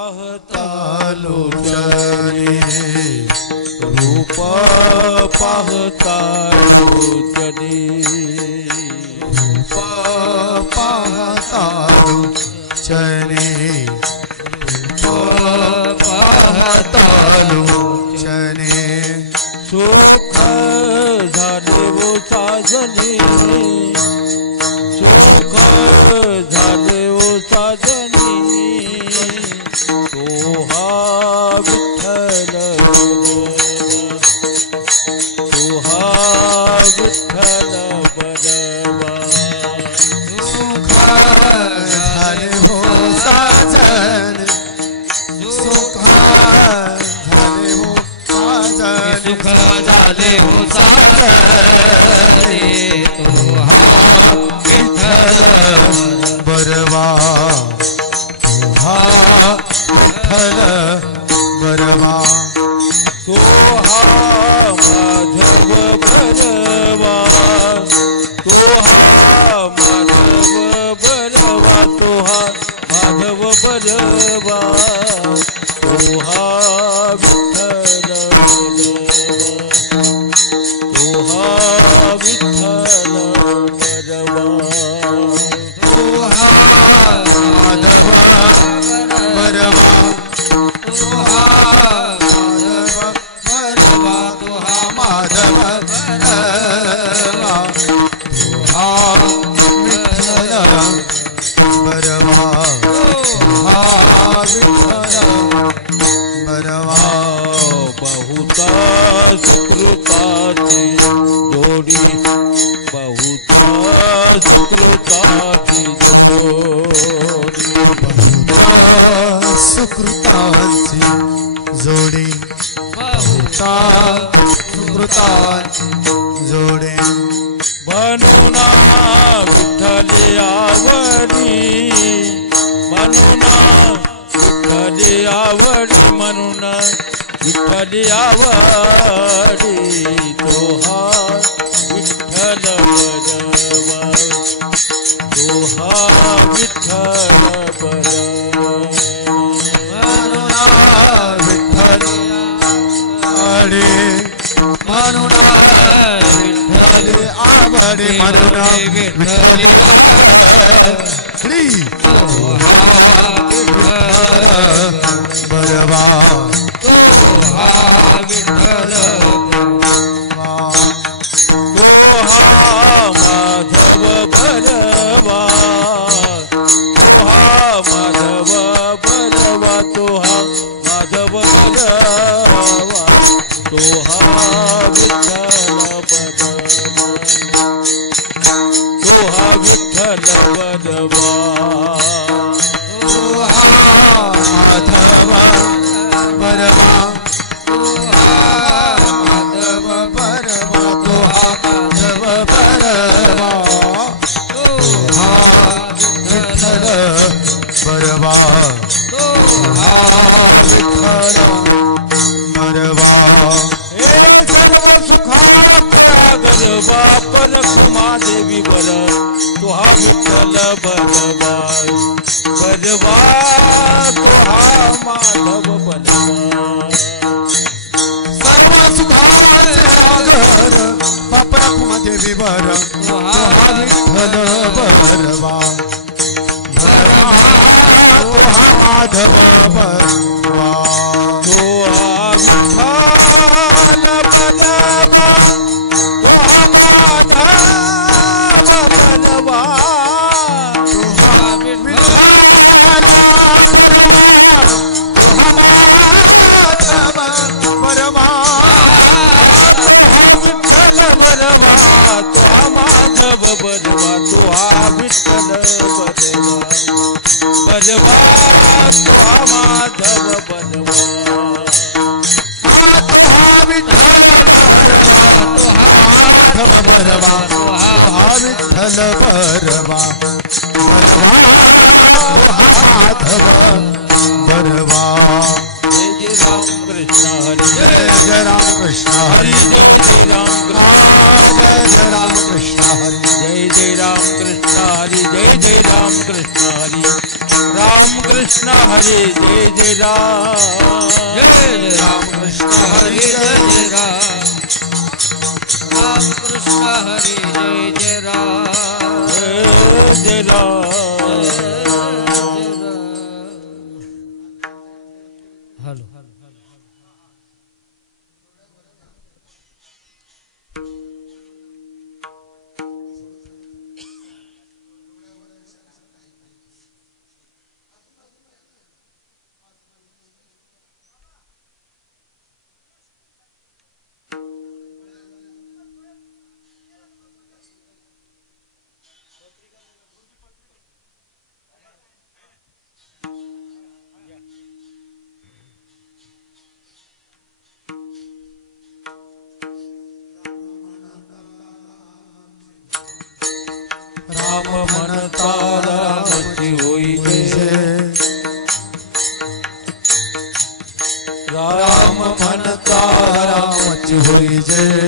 पाहतालो जने रूप पाहतालो जने रूप पाहतालो जने रूप पाहतालो जने सुख झाले वो साजने सुख झाले वो साजने तो हा विठ्ठल तो हा विठ्ठल बरवा सुख झाले हो साजन सुख झाले हो साजन सुख झाले हो साजन तो हा विठ्ठल बरवा विठ्ठल बरवा तो हा माधव बरवा तो हा माधव बरवा तो हा माधव बरवा तो हा विठ्ठल बरवा तो हा विठ्ठल बरवा तो हा माधव बरवा तो हा माधव बरवा तो हा विठ्ठल बरवा तो हा विठ्ठल बरवा बहुता सुकृताची जोडी बहुता सुकृताची जोडी बहुता सुकृताची जोडी बहुता सुकृताची जोडी म्हणून विठ्ठली आवडी म्हणून विठ्ठली आवडी म्हणून विठ्ठली आवडी तो हा विठ्ठल बरवा तो हा विठ्ठल बरवा म्हणून विठ्ठली आवडी म्हणून विठ्ठली आवडी म्हणून विठ्ठली श्री तो हा विठ्ठल बरवा तो हा विठ्ठल तो हा माधव बरवा तो हा माधव बरवा तो हा माधव बरवा तो हा विठ्ठल बरवा तो हा विठ्ठल बरवा तो हा माधव बरवा तो हा माधव बरवा तो हा माधव बरवा तो हा विठ्ठल बरवा तो हा विठ्ठल बरवा हे सर्व सुखात्या गरबा परखुमा देवी बर तो हा विठ्ठल बरवा बरवा तो हा माधव बरवा सर्व सुखात्या घर परखुमा देवी बर तो हा विठ्ठल बरवा बरवा तो हा माधव बरवा तो हा विठ्ठल बरवा तो हा माधव बरवा तो हा विठ्ठल तो हा माधव बरवा विठ्ठल बरवा तो हा माधव बरवा तो हा विठ्ठल बरवा बरवा तो हा माधव बरवा बरवा तो हा विठ्ठल बरवा बरवा तो हा माधव बरवा जय राम कृष्ण हरि जय राम कृष्ण हरि जय राम जय राम कृष्ण हरि जय राम कृष्ण हरि जय राम कृष्ण हरि राम कृष्ण हरे जय जय राम, जय राम कृष्ण हरे जय जय राम, राम कृष्ण हरे जय जय राम, जय जय राम। हेलो राम म्हणता रामाची होई जय, राम म्हणता रामाची होई जय,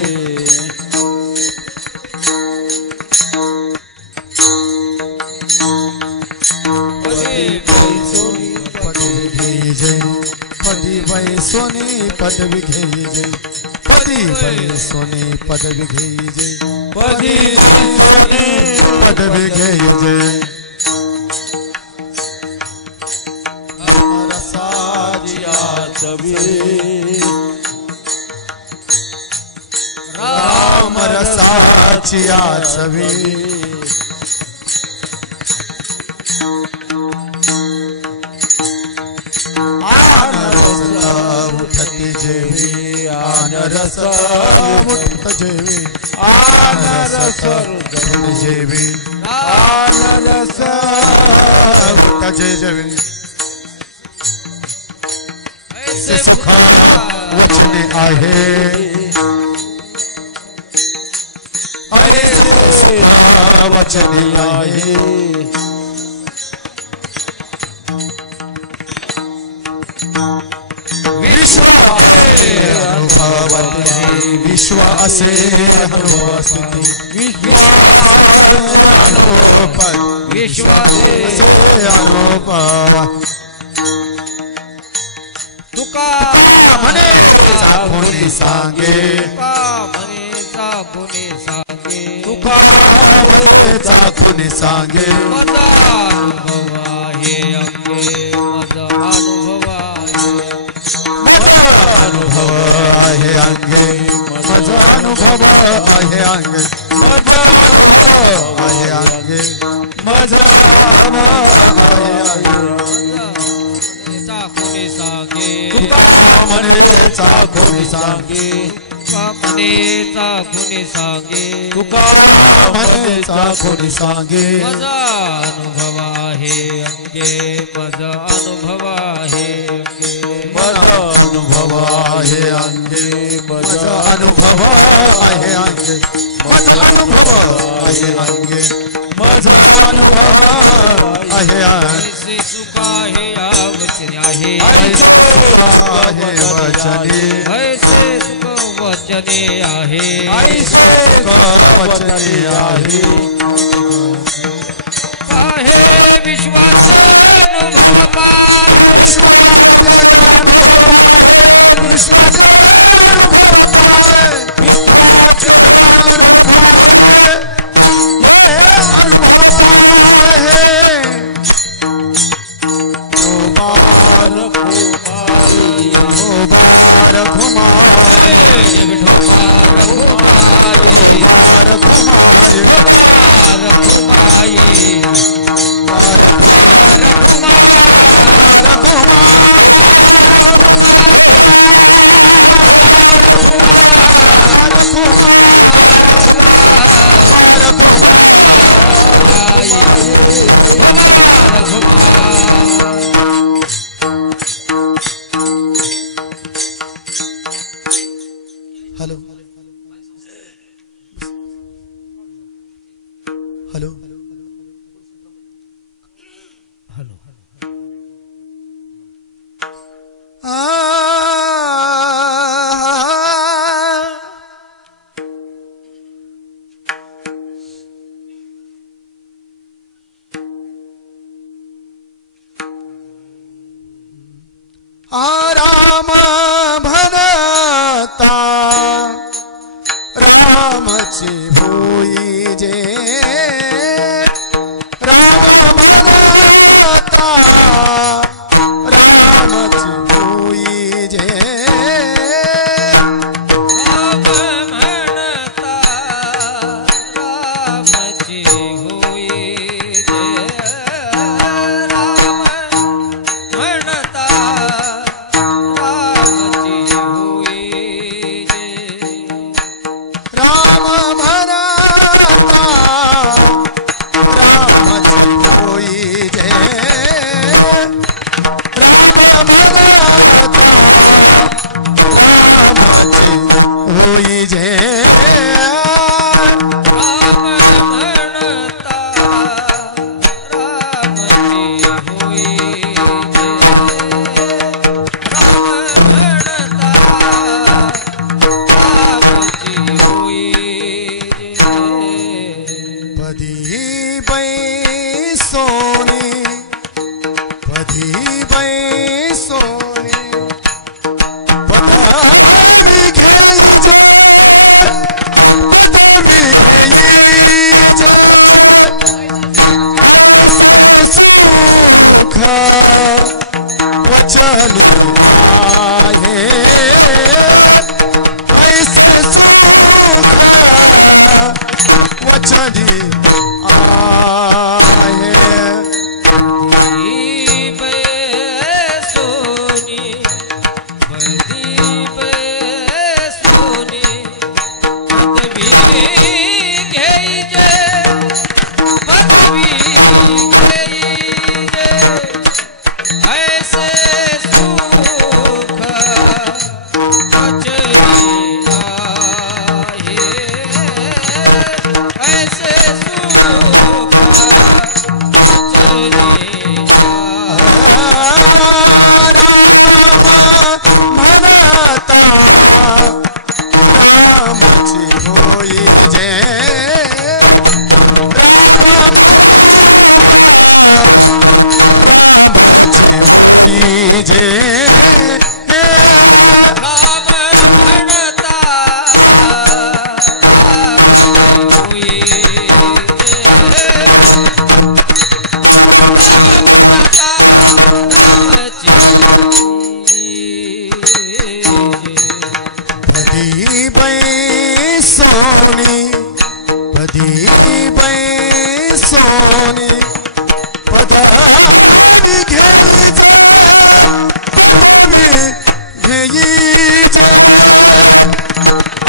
पदी बाई सोनी पदवी घेई जय, पदी बाई सोनी पदवी घेई जय, पदी सोनी पदवी घेई जय, रसाजिया चवी, राम रसाचिया चवी, रस मुक्त जेवी, आनरस जेवी, आनरस मुक्त जेवी, ऐसे सुख वचन आहे, ऐसे सुख वचन आहे, विश्व असे अनुभवती, विश्व असे अनुभव, तुका म्हणे कोणी सांगे, तुका म्हणे कोणी सांगे, तुका म्हणे कोणी सांगे, माझा अनुभव आहे अंगे, माझा अनुभव आहे, अनुभव आहे अंगे, माझा अनुभव आहे अंगे, माझा अनुभव आहे अंगे, माझा अनुभव आहे अंगे, कोणी सांगे, तुका म्हणेचा कोणी सांगे, तुका म्हणेचा कोणी सांगे, तुका म्हणेचा कोणी सांगे, माझा अनुभव आहे अंगे, माझा अनुभव आहे अंगे, माझा अनुभव आहे अंगे, माझा अनुभव आहे अंगे, माझा अनुभव आहे अंगे, माझा अनुभव आहे अंगे, ऐसे सुख आहे या वचने आहे, ऐसे आहे वचने, ऐसे सुख वचने आहे, ऐसे वचने आहे, आहे विश्वास अनुभव पाय, विश्वास राम भनता रामची होई जे राम भनता रामची होई जे राम म्हणता रामची होई जे राम म्हणता रामची होई जे राम भनता रामची होई जे राम भनता रामची होई जे राम म्हणता रामची होई जे राम म्हणता रामची होई जे पदी बै सोनी पदी बै सोनी पदारी घ्यायचे सुख वचन आहे ऐसे सुख वचनी आहे दीप सोनी दीप सोनी पदवी घ्यायचे पदवी घ्यायचे ऐसे सुख वचनी आहे ऐसे सुख वचनी म्हणता रामची होई जे रामची जे राम म्हणता होई पदी बै सोनी पदी बै सोनी पदारी घ्यायचे घ्यायचे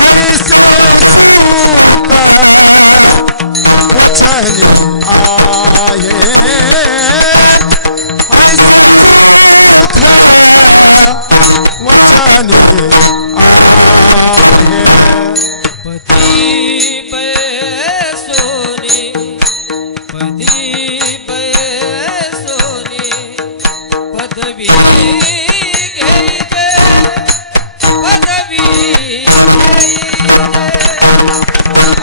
ऐसे सुख वचनी आहे ऐसे सुख वचनी आहे पदी सोनी पदी सोनी पदवी घ्यायचे पदवी घ्यायचे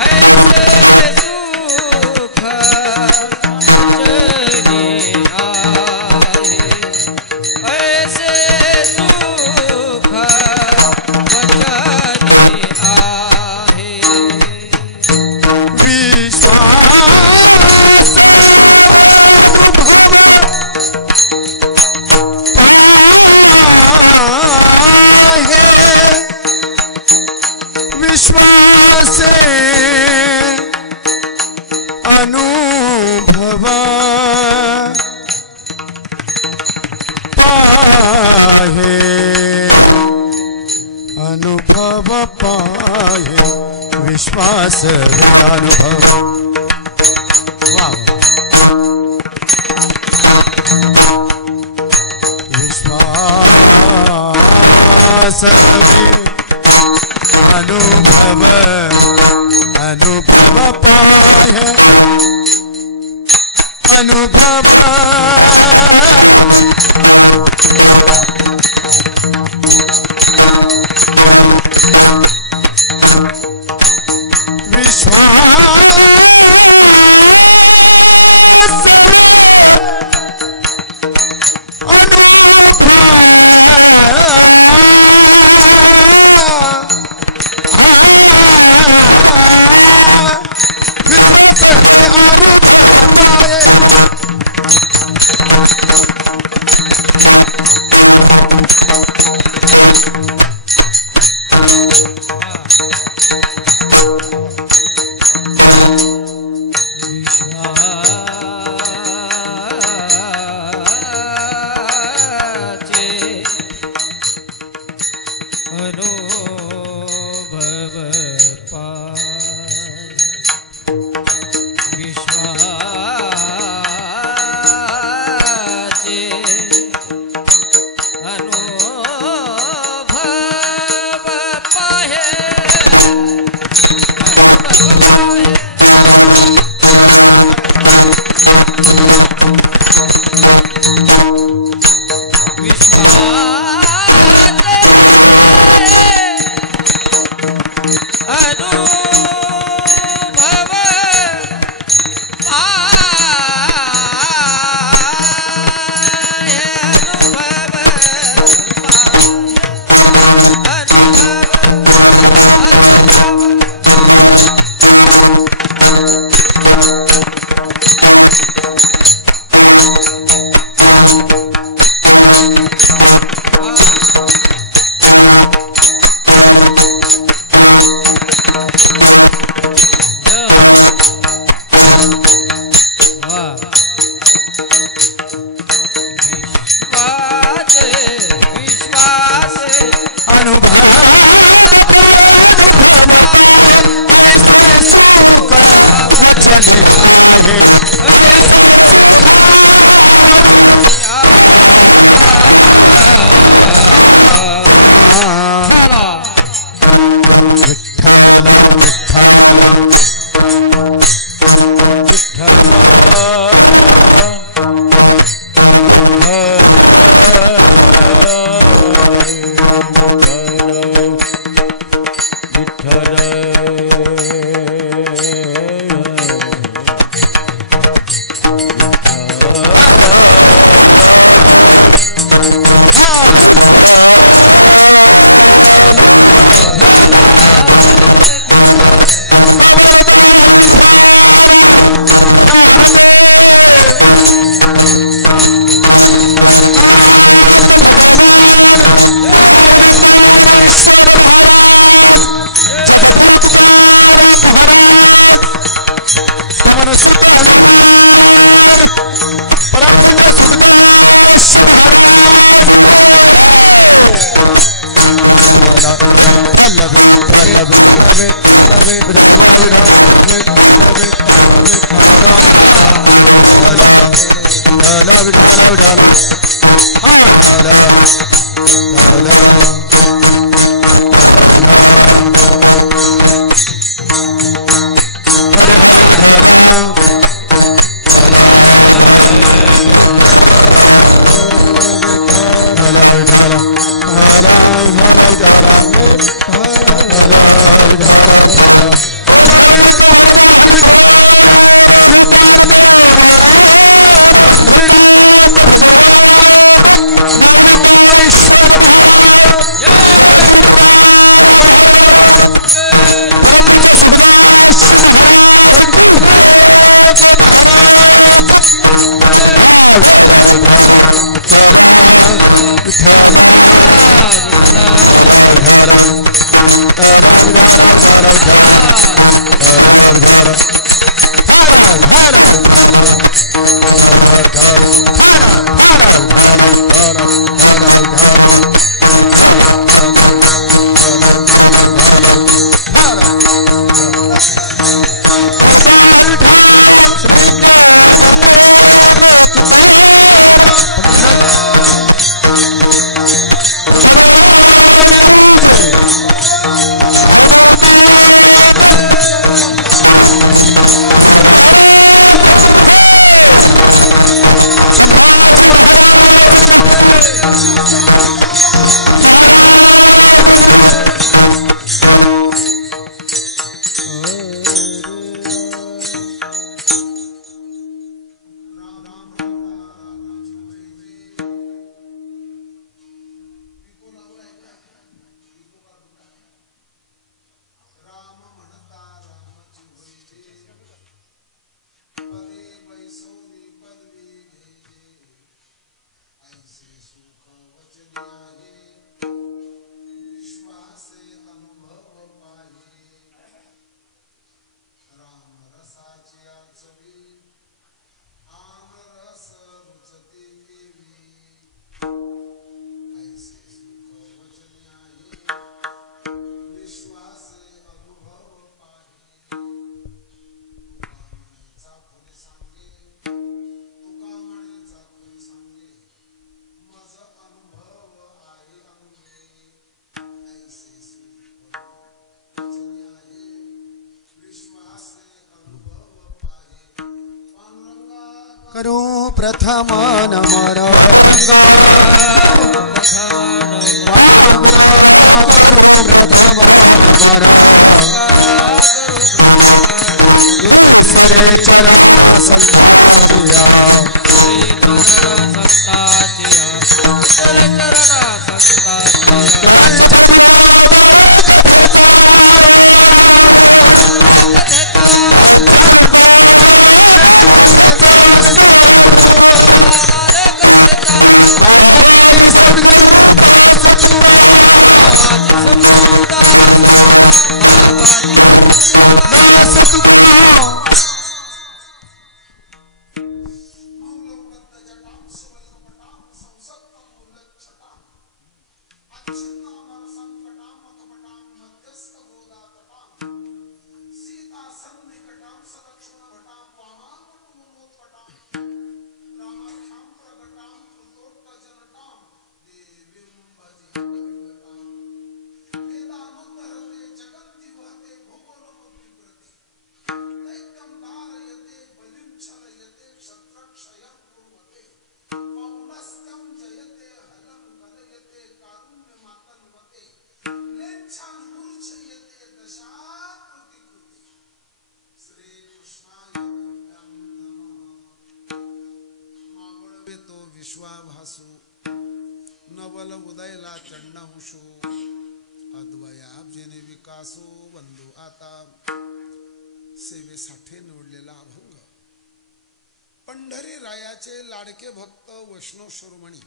ऐसे सुख वचनी आहे ऐसे सुख वचनी आहे विश्वास आहे विश्वास अनुभव पाहे अनुभव पाहे विश्वास अनुभव वाह विश्वास अनुभव अनुभव पाहे अनुभव विश्वास करूं प्रथम नमन भासू नवल उदयला चंडांशू अद्वयाब्जेने विकासू बंधू आता सेवेसाठी निवडलेला अभंग पंढरी रायाचे लाडके भक्त वैष्णव शिरोमणी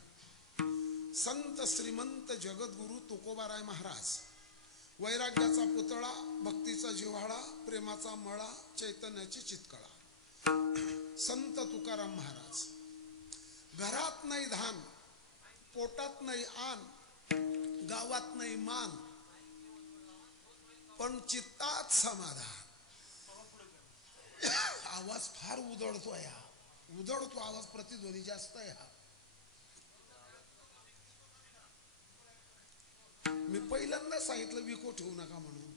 संत श्रीमंत जगद्गुरु तुकोबाराय महाराज वैराग्याचा पुतळा भक्तीचा जिव्हाळा प्रेमाचा मळा चैतन्याची चितकळा संत तुकाराम महाराज घरात नाही धान पोटात नाही आन गावात नाही मान पण चित्तात समाधान आवाज फार उधळतो या उधळतो आवाज प्रतिध्वनी जास्त आहे हा मी पहिल्यांदा सांगितलं विको ठेवू नका म्हणून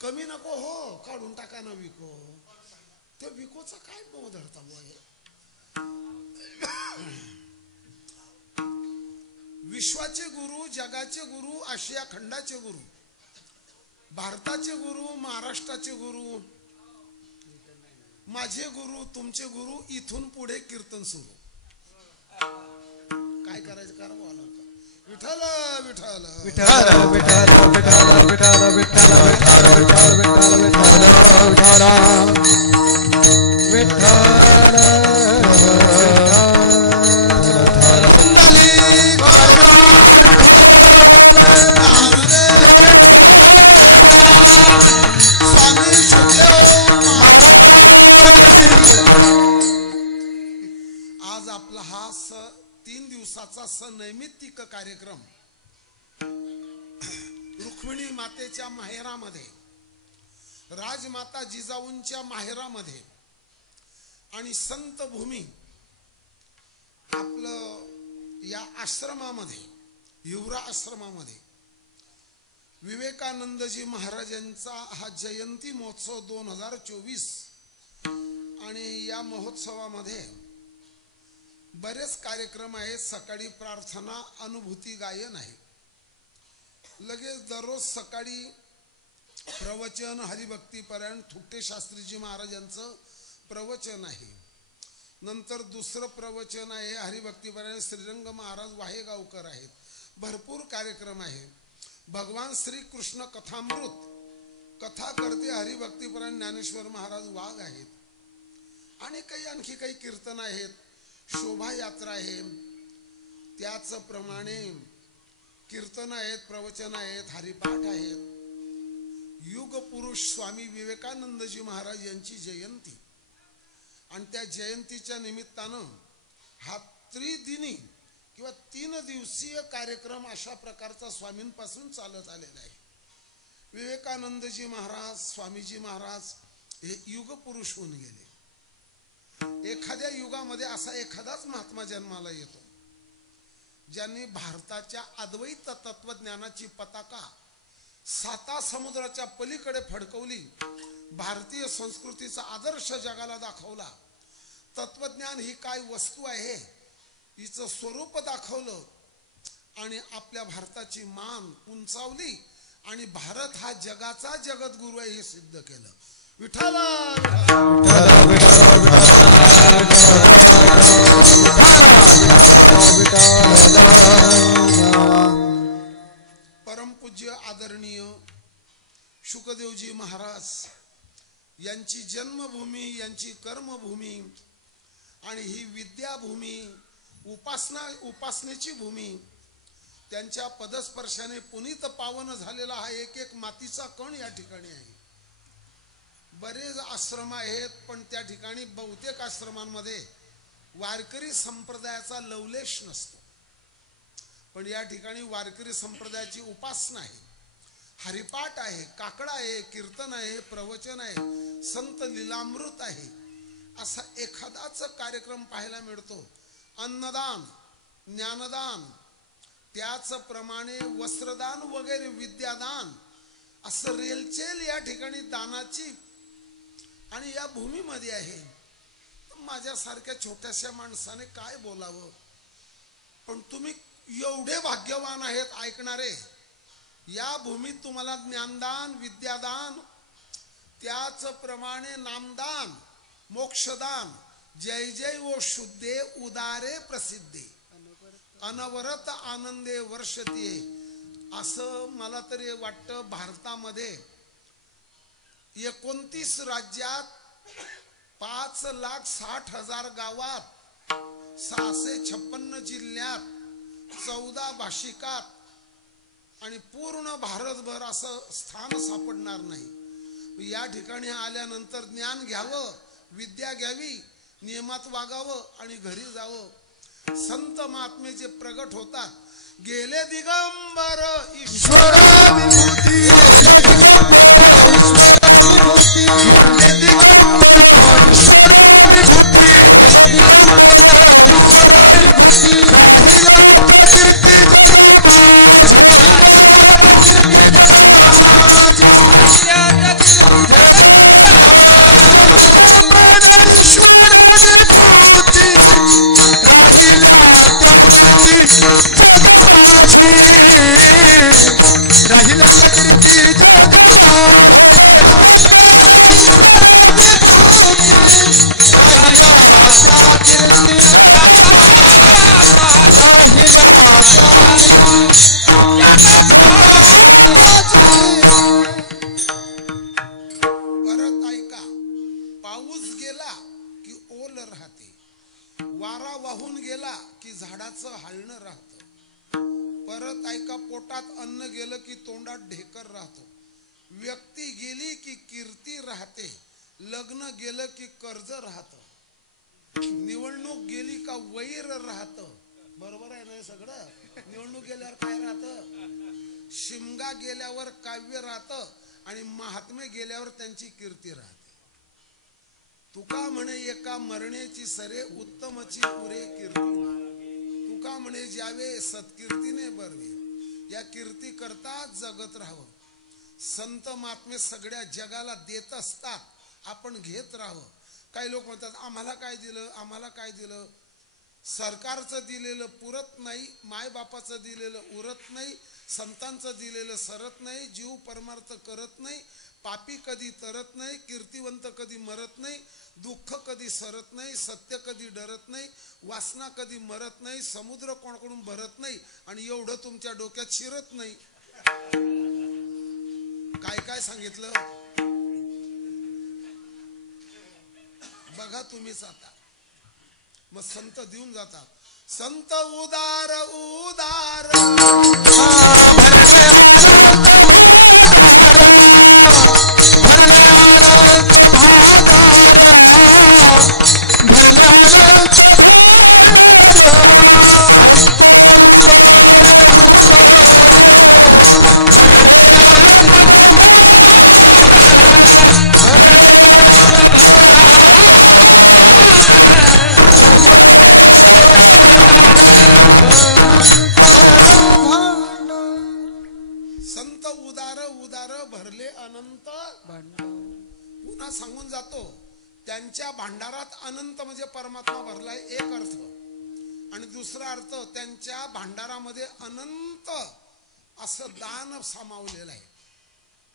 कमी नको हो काढून टाका ना विको त्या विकोचा काय मोह धरता विश्वाचे गुरु जगाचे गुरु आशिया खंडाचे गुरु भारताचे गुरु महाराष्ट्राचे गुरु माझे गुरु तुमचे गुरु इथून पुढे कीर्तन सुरू काय करायचं करा बोला विठ्ठल विठ्ठल विठ्ठल विठ्ठल विठ्ठल विठ्ठल विठ्ठल विठ्ठल विठ्ठल आज आपला हा 3 दिवसाचा सनैमित्तिक कार्यक्रम रुक्मिणी मातेच्या माहेरामध्ये राजमाता जिजाऊंच्या माहेरामध्ये आणि संत भूमी आपलं या आश्रमामध्ये युवरा आश्रमामध्ये विवेकानंदजी महाराजांचा हा जयंती महोत्सव 2024 आणि या महोत्सवामध्ये बरेच कार्यक्रम आहेत सकाळी प्रार्थना अनुभूती गायन आहे लगेच दररोज सकाळी प्रवचन हरिभक्तीपरायण थुट्टे शास्त्रीजी महाराजांचं प्रवचन आहे नंतर दुसरं प्रवचन आहे हरिभक्तीपरायण श्रीरंग महाराज वाहेगावकर आहेत भरपूर कार्यक्रम आहे भगवान श्री कृष्ण कथामृत कथा करते हरिभक्तीपरायण ज्ञानेश्वर महाराज वाघ आहेत आणि काही आणखी काही कीर्तन आहेत शोभायात्रा आहे त्याचप्रमाणे कीर्तन आहेत प्रवचन आहेत हरिपाठ आहेत युग पुरुष स्वामी विवेकानंदजी महाराज यांची जयंती आणि त्या जयंतीच्या निमित्तानं हा त्रिदिनी किंवा 3 दिवसीय कार्यक्रम अशा प्रकारचा स्वामींपासून चालत आलेला आहे विवेकानंदजी महाराज स्वामीजी महाराज हे युग पुरुष होऊन गेले एखाद्या युगामध्ये असा एखादाच महात्मा जन्माला येतो ज्यांनी भारताच्या अद्वैत तत्वज्ञानाची पताका 7 समुद्राच्या पलीकडे फडकवली भारतीय संस्कृतीचा आदर्श जगाला दाखवला तत्वज्ञान ही काय वस्तू आहे हिचं स्वरूप दाखवलं आणि आपल्या भारताची मान उंचावली आणि भारत हा जगाचा जगद्गुरु आहे हे सिद्ध केलं विठ्ठल परमपूज्य आदरणीय शुकदेवजी महाराज यांची जन्मभूमी यांची कर्मभूमी आणि ही विद्याभूमी उपासनेची भूमी त्यांच्या पदस्पर्शाने पुनीत पावन झालेला हा एक मातीचा कण या ठिकाणी आहे बरेच आश्रम आहेत पण त्या ठिकाणी बहुतेक आश्रमांमध्ये वारकरी संप्रदायाचा लवलेश नसतो पण या ठिकाणी वारकरी संप्रदायाची उपासना आहे हरिपाठ आहे काकडा आहे कीर्तन आहे प्रवचन आहे संत लीलामृत आहे असा एखादाच कार्यक्रम पाहायला मिळतो अन्नदान ज्ञानदान त्याचप्रमाणे वस्त्रदान वगैरे विद्यादान असं रेलचेल या ठिकाणी दानाची आणि या भूमीमध्ये आहे माझ्यासारख्या छोट्याशा माणसाने काय बोलावं पण तुम्ही एवढे भाग्यवान आहेत ऐकणारे या भूमीत तुम्हाला ज्ञानदान विद्यादान त्याचप्रमाणे नामदान मोक्षदान जय जय ओ शुद्धे उदारे प्रसिद्धे अनवरत आनंदे वर्षतीये. असं मला तरी वाटतं भारतामध्ये 29 राज्यात 5,60,000 गावात 656 जिल्ह्यात 14 भाषिकात आणि पूर्ण भारतभर असं स्थान सापडणार नाही. या ठिकाणी आल्यानंतर ज्ञान घ्यावं, विद्या घ्यावी, नियमात वागावं आणि घरी जावं. संत महात्मे जे प्रगट होतात, गेले दिगंबर ईश्वर विभूती, व्यक्ती गेली की कीर्ती राहते, लग्न गेलं की कर्ज राहतं, निवडणूक गेली का वैर राहतं. बरोबर आहे ना सगळं. निवडणूक गेल्यावर काय राहतं? शिमगा गेल्यावर काव्य राहतं आणि महात्मे गेल्यावर त्यांची कीर्ती राहते. तुका म्हणे एका मरण्याची सरे उत्तमची पुरे कीर्ती. तुका म्हणे ज्यावे सत्कीर्तीने बरवे. या कीर्ती करता जगत राहावं. संत महात्मे सगळ्या जगाला देत असतात, आपण घेत राहावं. काही लोक म्हणतात आम्हाला काय दिलं, आम्हाला काय दिलं. सरकारचं दिलेलं पुरत नाही, मायबापाचं दिलेलं उरत नाही, संतांचं दिलेलं सरत नाही, जीव परमार्थ करत नाही, पापी कधी तरत नाही, कीर्तिवंत कधी मरत नाही, दुःख कधी सरत नाही, सत्य कधी डरत नाही, वासना कधी मरत नाही, समुद्र कोणाकडून भरत नाही आणि एवढं तुमच्या डोक्यात शिरत नाही. काय काय सांगितलं बघा तुम्हीच आता. मग संत देऊन जातात. संत उदार उदार सांगून जातो. त्यांच्या भांडारात अनंत म्हणजे परमात्मा भरलाय एक अर्थ, आणि दुसरा अर्थ त्यांच्या भांडारामध्ये अनंत असं दान सामावलेलं आहे.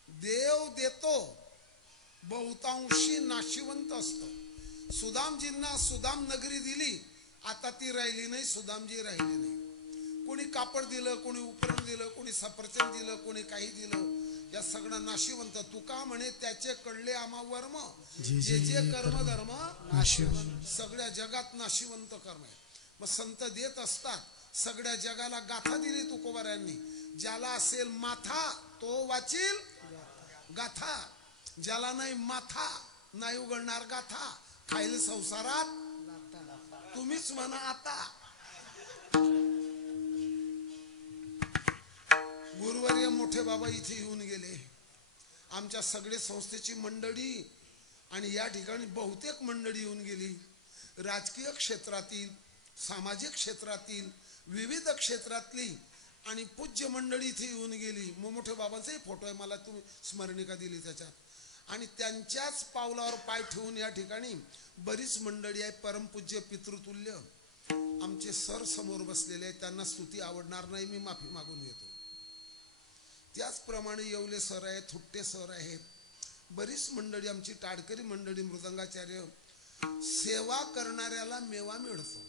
देव देतो, बहुतांशी नाशिवंत असतो. सुदामजींना सुदाम नगरी दिली, आता ती राहिली नाही, सुदामजी राहिली नाही. कोणी कापड दिलं, कोणी उपरण दिलं, कोणी सफरचंद दिलं, कोणी काही दिलं, या सगळं नाशिवंत. तुका म्हणे त्याचे कळले आम्हा वर्म, जे जे कर्म धर्म नाशिवंत. सगळ्या जगात नाशिवंत कर्म आहे. मग संत देत असतात. सगळ्या जगाला गाथा दिली तुकोबाऱ्यांनी. ज्याला असेल माथा तो वाचील गाथा, ज्याला नाही माथा नाही उघडणार गाथा. खाईल संसारात तुम्हीच म्हणा आता. गुरुवर्य मोठे बाबा इथे येऊन गेले. आमच्या सगळे संस्थेची मंडळी आणि या ठिकाणी बहुतेक मंडळी येऊन गेली. राजकीय क्षेत्रातील, सामाजिक क्षेत्रातील, विविध क्षेत्रातली आणि पूज्य मंडळी इथे येऊन गेली. मोठे बाबांचाही फोटो आहे, मला तुम्ही स्मरणिका दिली त्याच्यात. आणि त्यांच्याच पावलावर पाय ठेवून या ठिकाणी बरीच मंडळी आहे. परमपूज्य पितृतुल्य आमचे सर समोर बसलेले आहेत. त्यांना स्तुती आवडणार नाही, मी माफी मागून घेतो. त्याचप्रमाणे येवले सर आहेत, थुट्टे सर आहेत, बरीच मंडळी आमची टाडकरी मंडळी, मृदंगाचार्य सेवा करणाऱ्याला मेवा मिळतो.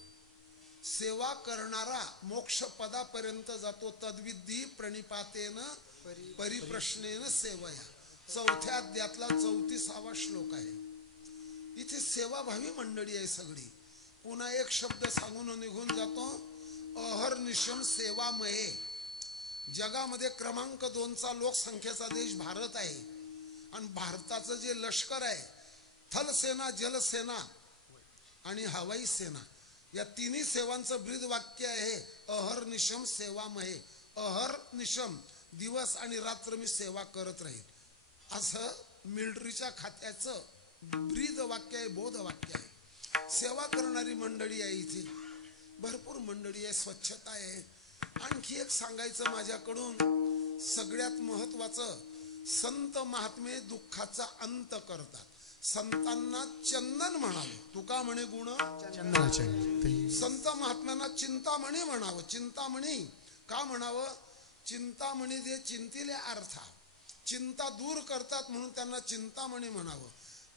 सेवा करणारा मोक्ष पदापर्यंत जातो. तद्विधी प्रणिपातेन परिप्रश्नेन सेवया. चौथ्या अध्यायातला 34वा श्लोक आहे. इथे सेवाभावी मंडळी आहे सगळी. पुन्हा एक शब्द सांगून निघून जातो. अहर्निशम सेवामये. जगामध्ये क्रमांक 2चा लोकसंख्येचा देश भारत आहे आणि भारताचं जे लष्कर आहे, थलसेना, जलसेना आणि हवाई सेना, या तिन्ही सेवांचं ब्रीद वाक्य आहे अहर्निशम सेवामये. अहर्निशम, दिवस आणि रात्र मी सेवा करत राहील, असं मिलिटरीच्या खात्याचं ब्रीद वाक्य आहे, बोध वाक्य आहे. सेवा करणारी मंडळी आहे इथे, भरपूर मंडळी आहे, स्वच्छता आहे. आणखी एक सांगायचं माझ्याकडून, सगळ्यात महत्वाचं, संत महात्मे दुःखाचा अंत करतात. संतांना चंदन म्हणावे. तुका म्हणे गुण चंदनाचे. संत महात्म्यांना चिंतामणी म्हणावं. चिंतामणी का म्हणावं? चिंतामणी जे चिंतिले अर्था, चिंता दूर करतात म्हणून त्यांना चिंतामणी म्हणावं.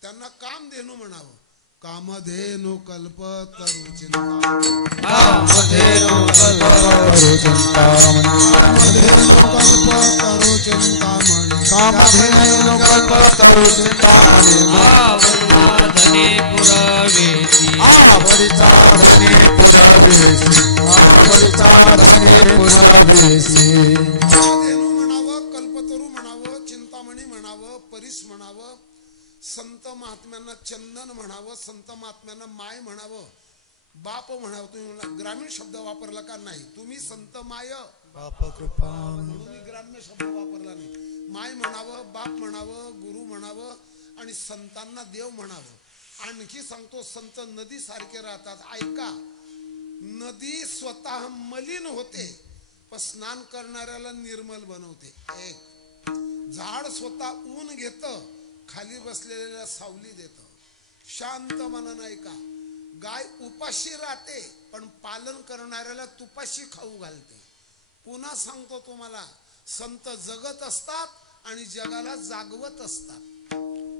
त्यांना कामधेनू म्हणावं. कामधेनु कल्पतरु चिंतामणी. कामधेनु कल्पतरु चिंतामणी. कामधेनु कल्पतरु चिंतामणी. कामधेनु कल्पतरु चिंतामणी. आवरिचाधने पुरवेसी. आवरिचाधने पुरवेसी. आवरिचाधने पुरवेसी. कामधेनु म्हणावं, कल्पतरू म्हणावं, चिंतामणी म्हणावं, परीस म्हणावं, संत महात्म्यांना चंदन म्हणावं, संत महात्म्यांना माय म्हणावं, बाप म्हणावं. तुम्ही ग्रामीण शब्द वापरला का? नाही. तुम्ही संत माय बाप कृपा म्हणून मी ग्राम्य शब्द वापरला नाही. माय म्हणावं, बाप म्हणावं, गुरु म्हणावं आणि संतांना देव म्हणावं. आणखी सांगतो, संत नदी सारखे राहतात. ऐका, नदी स्वतः मलिन होते पण स्नान करणाऱ्याला निर्मल बनवते. एक झाड स्वतः ऊन घेतं, खाली बसलेल्या सावली देतं. शांत मनानं ऐका. गाय उपाशी राहते पण पालन करणाऱ्याला तुपाशी खाऊ घालते. पुन्हा सांगतो तुम्हाला, संत जगत असतात आणि जगाला जागवत असतात.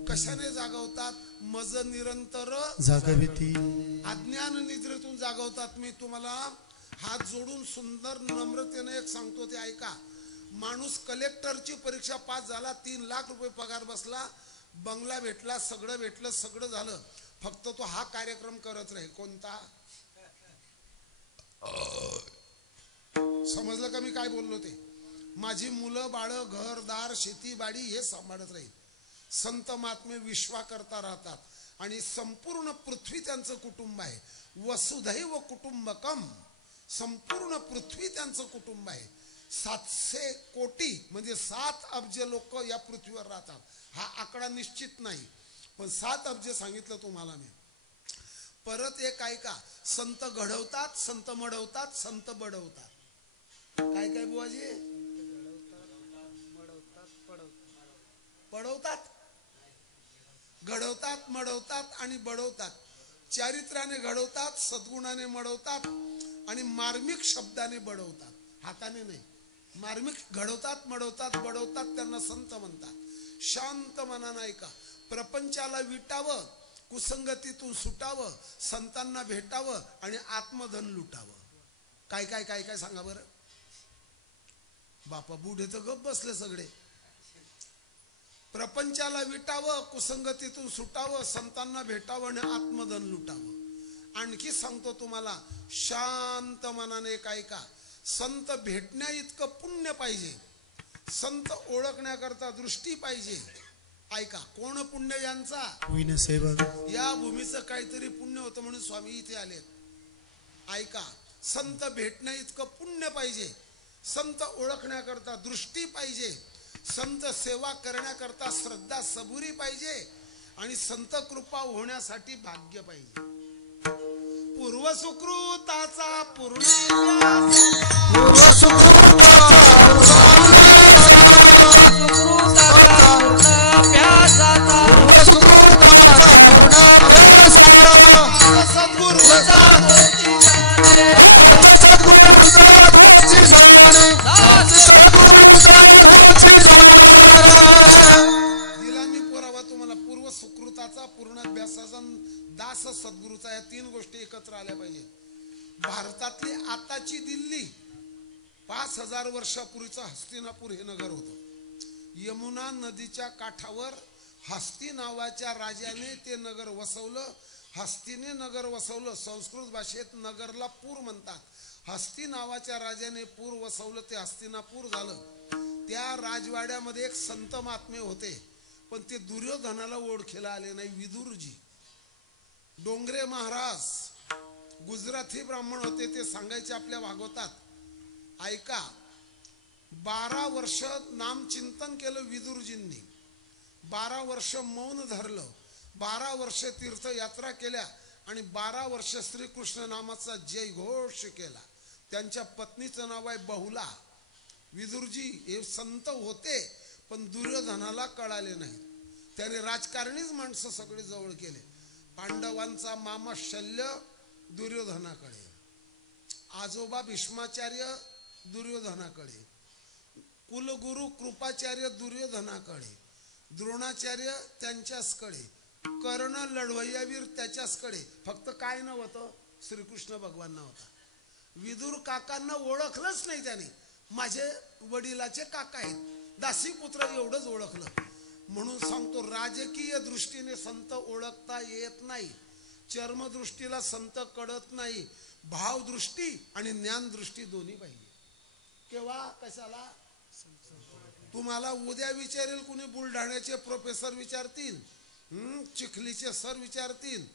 कशाने जागवतात? मज निरंतर जागविती. अज्ञान निद्रेतून जागवतात. मी तुम्हाला हात जोडून सुंदर नम्रतेने एक सांगतो, ते ऐका. माणूस कलेक्टरची परीक्षा पास झाला, 3 लाख रुपये पगार बसला, बंगला भेटला, सगळं भेटलं, सगळं झालं, फक्त तो हा कार्यक्रम करत राहील. कोणता? समजलं का मी काय बोललो ते? माझी मुलं बाळ, घरदार, शेतीबाडी हे सांभाळत राहील. संत महात्मे विश्वा करता राहतात आणि संपूर्ण पृथ्वी त्यांचं कुटुंब आहे. वसुधैव कुटुंबकम. संपूर्ण पृथ्वी त्यांचं कुटुंब आहे. 700 कोटी म्हणजे 7 अब्ज लोक या पृथ्वीवर राहतात. हा आकडा निश्चित नाही पण 7 अब्ज सांगितलं तुम्हाला मी. परत एक ऐका, संत घडवतात, संत मडवतात, संत बडवतात. काय काय बुवाजी? पडवतात, घडवतात, मडवतात आणि बडवतात. चारित्र्याने घडवतात, सद्गुणाने मडवतात आणि मार्मिक शब्दाने बडवतात. हाताने नाही, मार्मिक घडवतात, मडवतात, बडवतात. त्यांना संत म्हणतात. शांत मनानं ऐका. प्रपंचाला विटावं, कुसंगतीतून सुटावं, संतांना भेटावं आणि आत्मधन लुटावं. काय काय काय काय सांगा बरं. बापा बुढे तर गप बसले सगळे. प्रपंचाला विटावं, कुसंगतीतून सुटावं, संतांना भेटावं आणि आत्मधन लुटावं. आणखी सांगतो तुम्हाला, शांत मनाने एक ऐका. संत भेटण्या इतकं पुण्य पाहिजे, संत ओळखण्याकरता दृष्टी पाहिजे. ऐका, कोण पुण्य यांचा? होईन सेवक. या भूमीचं काहीतरी पुण्य होतं म्हणून स्वामी इथे आलेत. ऐका, संत भेटण्या इतकं पुण्य पाहिजे, संत ओळखण्याकरता दृष्टी पाहिजे, संत सेवा करण्याकरता श्रद्धा सबुरी पाहिजे आणि संत कृपा होण्यासाठी भाग्य पाहिजे. पूर्व सुकृताचा पूर्ण वास सद्गुरूचा, या 3 गोष्टी एकत्र आल्या पाहिजे. भारतातली आताची दिल्ली 5000 वर्षापूर्वीचं हस्तिनापूर हे नगर होतं. यमुना नदीच्या काठावर हस्ती नावाच्या राजाने ते नगर वसवलं. हस्तीने नगर वसवलं. संस्कृत भाषेत नगरला पूर म्हणतात. हस्ती नावाच्या राजाने पूर वसवलं, ते हस्तिनापूर झालं. त्या राजवाड्यामध्ये एक संत महात्मे होते, पण ते दुर्योधनाला ओळखीला आले नाही. विदुरजी. डोंगरे महाराज गुजराती ब्राह्मण होते. ते सांगायचे आपल्या भागवतात, ऐका, 12 वर्ष नामचिंतन केलं विदुरजींनी. 12 वर्ष मौन धरलं. 12 वर्ष तीर्थयात्रा केल्या आणि 12 वर्ष श्रीकृष्ण नामाचा जय घोष केला. त्यांच्या पत्नीचं नाव आहे बहुला. विदुरजी हे संत होते, पण दुर्योधनाला कळाले नाही. त्याने राजकारणीच माणसं सगळे जवळ केले. पांडवांचा मामा शल्य दुर्योधनाकडे, आजोबा भीष्माचार्य दुर्योधनाकडे, कुलगुरु कृपाचार्य दुर्योधनाकडे, द्रोणाचार्य त्यांच्याचकडे, कर्ण लढवय्यावीर त्याच्याचकडे. फक्त काय नव्हतं, श्रीकृष्ण भगवान नव्हता. विदुर काकांना ओळखलंच नाही त्याने. माझे वडिलाचे काका आहेत, दासीपुत्र एवढंच ओळखलं. म्हणून सांगतो, राजकीय दृष्टीने संत ओळखता येत नाही. चर्मदृष्टीला संत कळत नाही. भावदृष्टी आणि ज्ञानदृष्टी दोन्ही पाहिजे. केव्हा कशाला? तुम्हाला उद्या विचारेल कुणी, बुलढाण्याचे प्रोफेसर विचारतील, चिखलीचे सर विचारतील,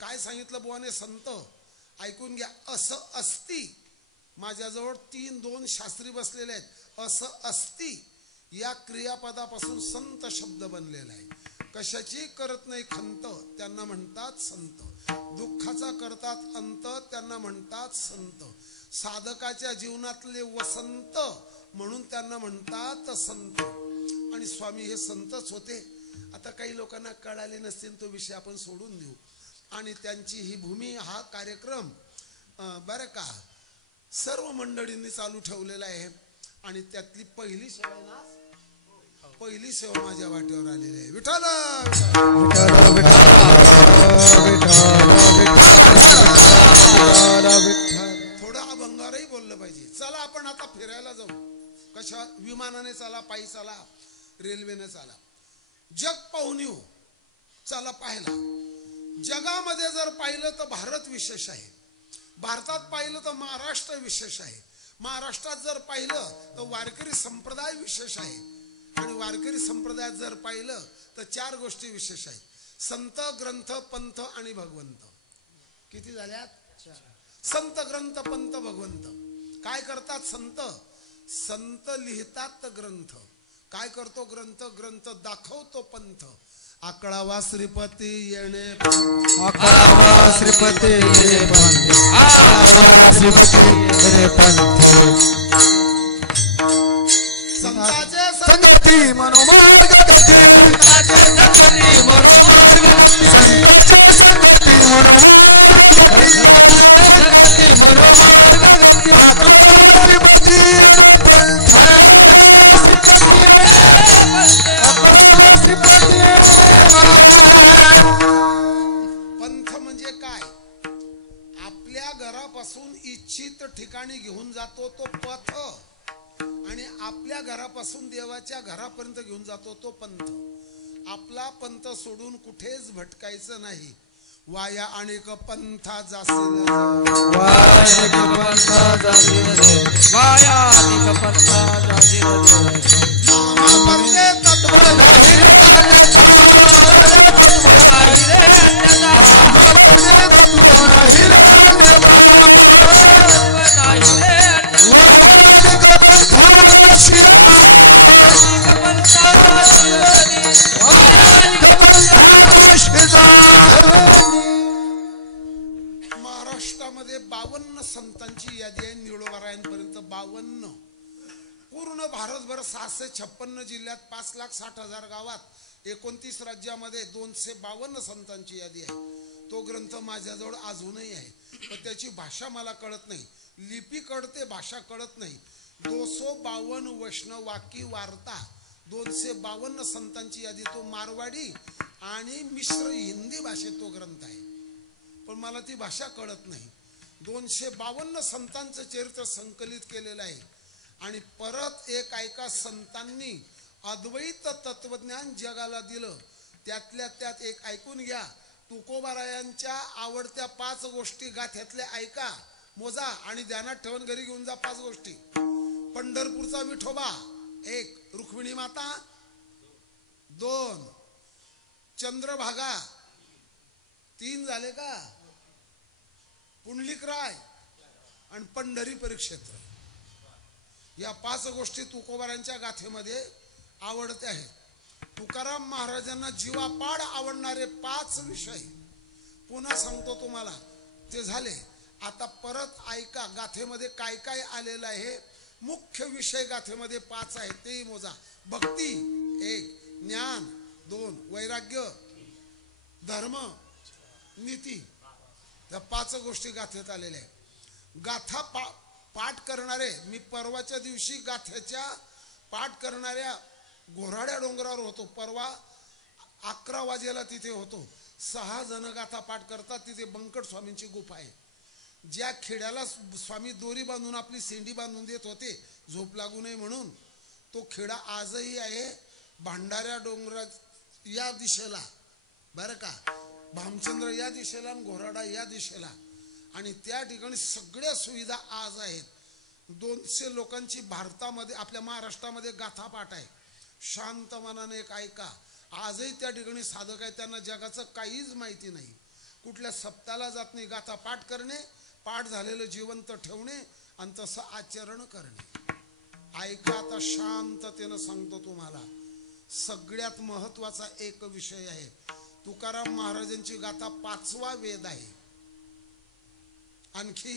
काय सांगितलं बुवाने संत, ऐकून घ्या. असं असती, माझ्याजवळ 3-2 शास्त्री बसलेले आहेत. असं असती या क्रियापदापासून संत शब्द बनलेला आहे. कशाची करत नाही खंत, त्यांना म्हणतात संत. दुःखाचा करतात अंत, त्यांना म्हणतात संत. साधकाच्या जीवनातले वसंत म्हणून त्यांना म्हणतात संत. आणि स्वामी हे संतच होते. आता काही लोकांना कळाले नसतील, तो विषय आपण सोडून देऊ. आणि त्यांची ही भूमी, हा कार्यक्रम बरं का सर्व मंडळींनी चालू ठेवलेला आहे. आणि त्यातली पहिली सेवा ना, पहिली सेवा माझ्या वाटेवर आलेली आहे. विठ्ठल थोडं अभंगारही बोललं पाहिजे. चला आपण आता फिरायला जाऊ. कशा? विमानाने चला, पायी चला, रेल्वेने चला. जग पाहून येऊ. चला पाहायला. जगामध्ये जर पाहिलं तर भारत विशेष आहे. भारतात पाहिलं तर महाराष्ट्र विशेष आहे. महाराष्ट्रात जर पाहिलं तर वारकरी संप्रदाय विशेष आहे. आणि वारकरी संप्रदायात जर पाहिलं तर 4 गोष्टी विशेष आहेत. संत, ग्रंथ, पंथ आणि भगवंत. किती झाल्यात? 4. संत, ग्रंथ, पंथ, भगवंत. काय करतात संत? संत लिहितात ग्रंथ. काय करतो ग्रंथ? ग्रंथ दाखवतो पंथ. 11वा श्रीपती येणे, 11वा श्रीपती येणे पंथ, 11वा श्रीपती येणे पंथ. संताचे संगती मनोमार्ग गती, संताचे संगती मनोमार्ग गती, संताचे संगती मनोमार्ग पंथ म्हणजे काय? आपल्या घरापासून इच्छित ठिकाणी घेऊन जातो तो पथ, आणि आपल्या घरापासून देवाच्या घरापर्यंत घेऊन जातो तो पंथ. आपला पंथ सोडून कुठेच भटकायचं नाही. वाया अनेक पंथा जासील, वाया अनेक पंथा जासील, वाया अनेक पंथा जासील. नामापर्यंत तत्व नाही रे महाराष्ट्रामध्ये 52 संतांची यादी आहे. निळोबारायांपर्यंत 52. पूर्ण भारतभर 656 जिल्ह्यात 5,60,000 गावात 29 राज्यामध्ये 252 संतांची यादी आहे. तो ग्रंथ माझ्याजवळ अजूनही आहे, पण त्याची भाषा मला कळत नाही. लिपी कळते, भाषा कळत नाही. 252 वैष्णव वाकी वार्ता, 252 संतांची यादी. तो मारवाडी आणि मिश्र हिंदी भाषेत तो ग्रंथ आहे. पण मला ती भाषा कळत नाही. 252 संतांचं चरित्र संकलित केलेलं आहे. आणि परत एक ऐका, संतांनी अद्वैत तत्वज्ञान जगाला दिलं. त्यातल्या त्यात एक ऐकून घ्या. तुकोबारायांच्या आवडत्या 5 गोष्टी गाथ्यातल्या ऐका, मोजा आणि ध्यानात ठेवून घरी घेऊन जा. 5 गोष्टी. पंढरपूरचा विठोबा 1, रुक्मिणी माता 2, चंद्रभागा 3 झाले का, पुंडलिकराय आणि पंढरी परिक्षेत्र. या 5 गोष्टी तुकोबारांच्या गाथेमध्ये आवडत्या आहेत. तुकाराम महाराजांना जीवापाड आवडणारे 5 विषय पुन्हा सांगतो तुम्हाला, ते झाले. आता परत ऐका गाथेमध्ये काय काय आलेलं आहे. मुख्य विषय गाथेमध्ये 5 आहेत, तेही मोजा. भक्ती 1, ज्ञान 2, वैराग्य, धर्म, नीती. या 5 गोष्टी गाथेत आलेल्या आहेत. गाथा पाठ करणारे, मी परवाच्या दिवशी गाथ्याच्या पाठ करणाऱ्या घोराड्या डोंगरावर होतो. परवा 11 वाजेला तिथे होतो. 6 जण गाथा पाठ करतात. तिथे बंकट स्वामींची गुफा आहे. ज्या खेड्याला स्वामी दोरी बांधून आपली सेंडी बांधून देत होते झोप लागू नये म्हणून, तो खेडा आजही आहे. भांडाऱ्या डोंगरा या दिशेला, बरं का, भामचंद्र या दिशेला आणि घोराडा या दिशेला. आणि त्या ठिकाणी सगळ्या सुविधा आज आहेत. 200 लोकांची भारतामध्ये, आपल्या महाराष्ट्रामध्ये गाथा पाठ आहे. शांत मनाने एक ऐका. आजही त्या ठिकाणी साधक आहेत, त्यांना जगाचं काहीच माहिती नाही. कुठल्या सप्ताला जात नाही. गाथा पाठ करणे, पाठ झालेलं जिवंत ठेवणे आणि तसं आचरण करणे. ऐका आता शांततेनं सांगतो तुम्हाला. सगळ्यात महत्वाचा एक विषय आहे. तुकाराम महाराजांची गाथा 5वा वेद आहे. आणखी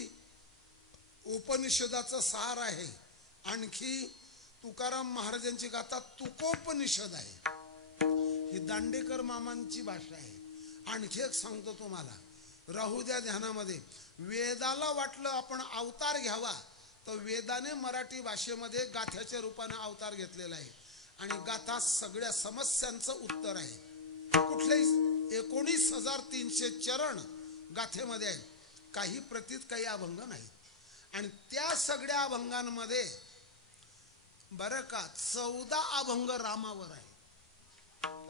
उपनिषदाचं सार आहे. आणखी तुकाराम महाराजांची गाथा तुकोपनिषद आहे. ही दांडेकर मामांची भाषा आहे. आणखी एक सांगतो तुम्हाला, राहू द्या ध्यानामध्ये. वेदाला वाटलं आपण अवतार घ्यावा, तर वेदाने मराठी भाषेमध्ये गाथ्याच्या रूपाने अवतार घेतलेला आहे. आणि गाथा सगळ्या समस्यांचं उत्तर आहे. कुठलेही 19,300 चरण गाथेमध्ये आहेत. काही प्रतीत, काही अभंग नाहीत. आणि त्या सगळ्या अभंगांमध्ये बरं का 14 अभंग रामावर आहे.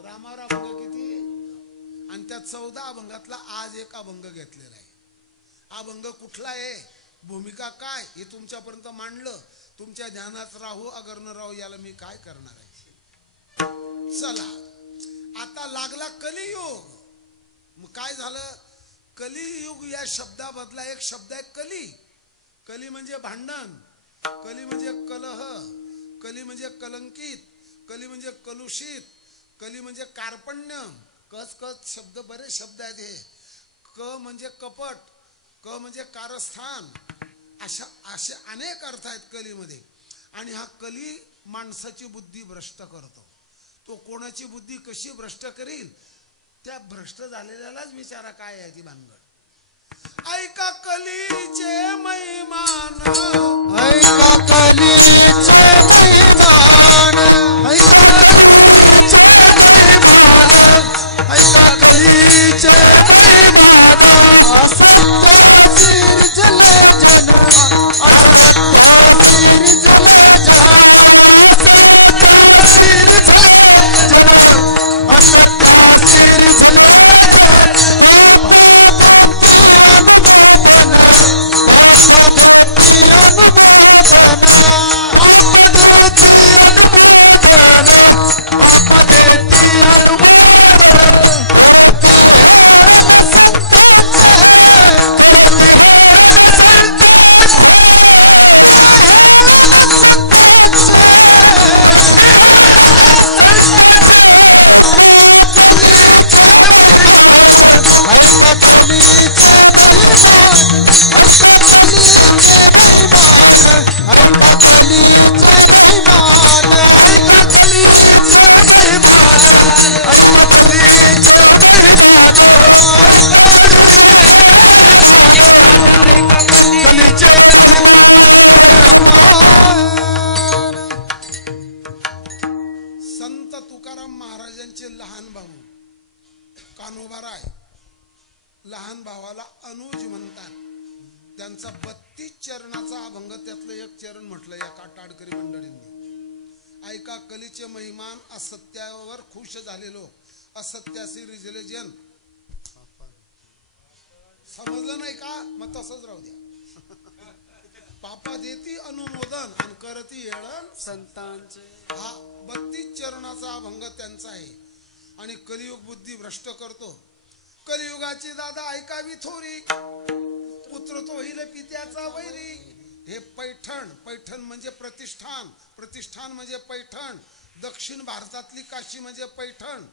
रामावर अभंग किती? आणि त्या 14 अभंगातला आज एक अभंग घेतलेला आहे. अभंग कुठला आहे, भूमिका काय, हे तुमच्यापर्यंत मांडलं. तुमच्या ध्यानात राहू अगर न राहू याला मी काय करणार आहे. चला, आता लागला कलियुग. मग काय झालं? कलियुग या शब्दाबदला एक शब्द आहे कली. कली म्हणजे भांडण, कली म्हणजे कलह, कली म्हणजे कलंकित, कली म्हणजे कलुषित, कली म्हणजे कार्पण्य. कच शब्द, बरेच शब्द आहेत हे. क म्हणजे कपट, क म्हणजे कारस्थान. असे अनेक अर्थ आहेत कलीमध्ये. आणि हा कली माणसाची बुद्धी भ्रष्ट करतो. तो कोणाची बुद्धी कशी भ्रष्ट करील, त्या भ्रष्ट झालेल्यालाच विचारा काय आहे ती भानगड. ऐका कलीचे महिमान, ऐका कलीचे महिमान, ऐका कलीचे महिमान. असत्याचीर जले जन, असत्याचीर जले जन, असत्याचीर जले जन, असत्याचीर जले जन. त्यांचा 32 चरणाचा अभंग, त्यातलं एक चरण म्हटलं या काटाडकरी मंडळींनी. ऐका कलीचे महिमान, असत्यावर खुश झालेलो, असत्याशी रिजले जन. समजलं नाही का? मग तसंच राहू द्या. पापा देती अनुमोदन आणि करती येळण संतांचे. हा 32 चरणाचा अभंग त्यांचा आहे. आणि कलियुग बुद्धी भ्रष्ट करतो. कलियुगाची दादा ऐकावी थोरी, पुत्र तो होईल पित्याचा वैरी. हे पैठण, पैठण म्हणजे प्रतिष्ठान, प्रतिष्ठान म्हणजे पैठण. दक्षिण भारतातली काशी म्हणजे पैठण.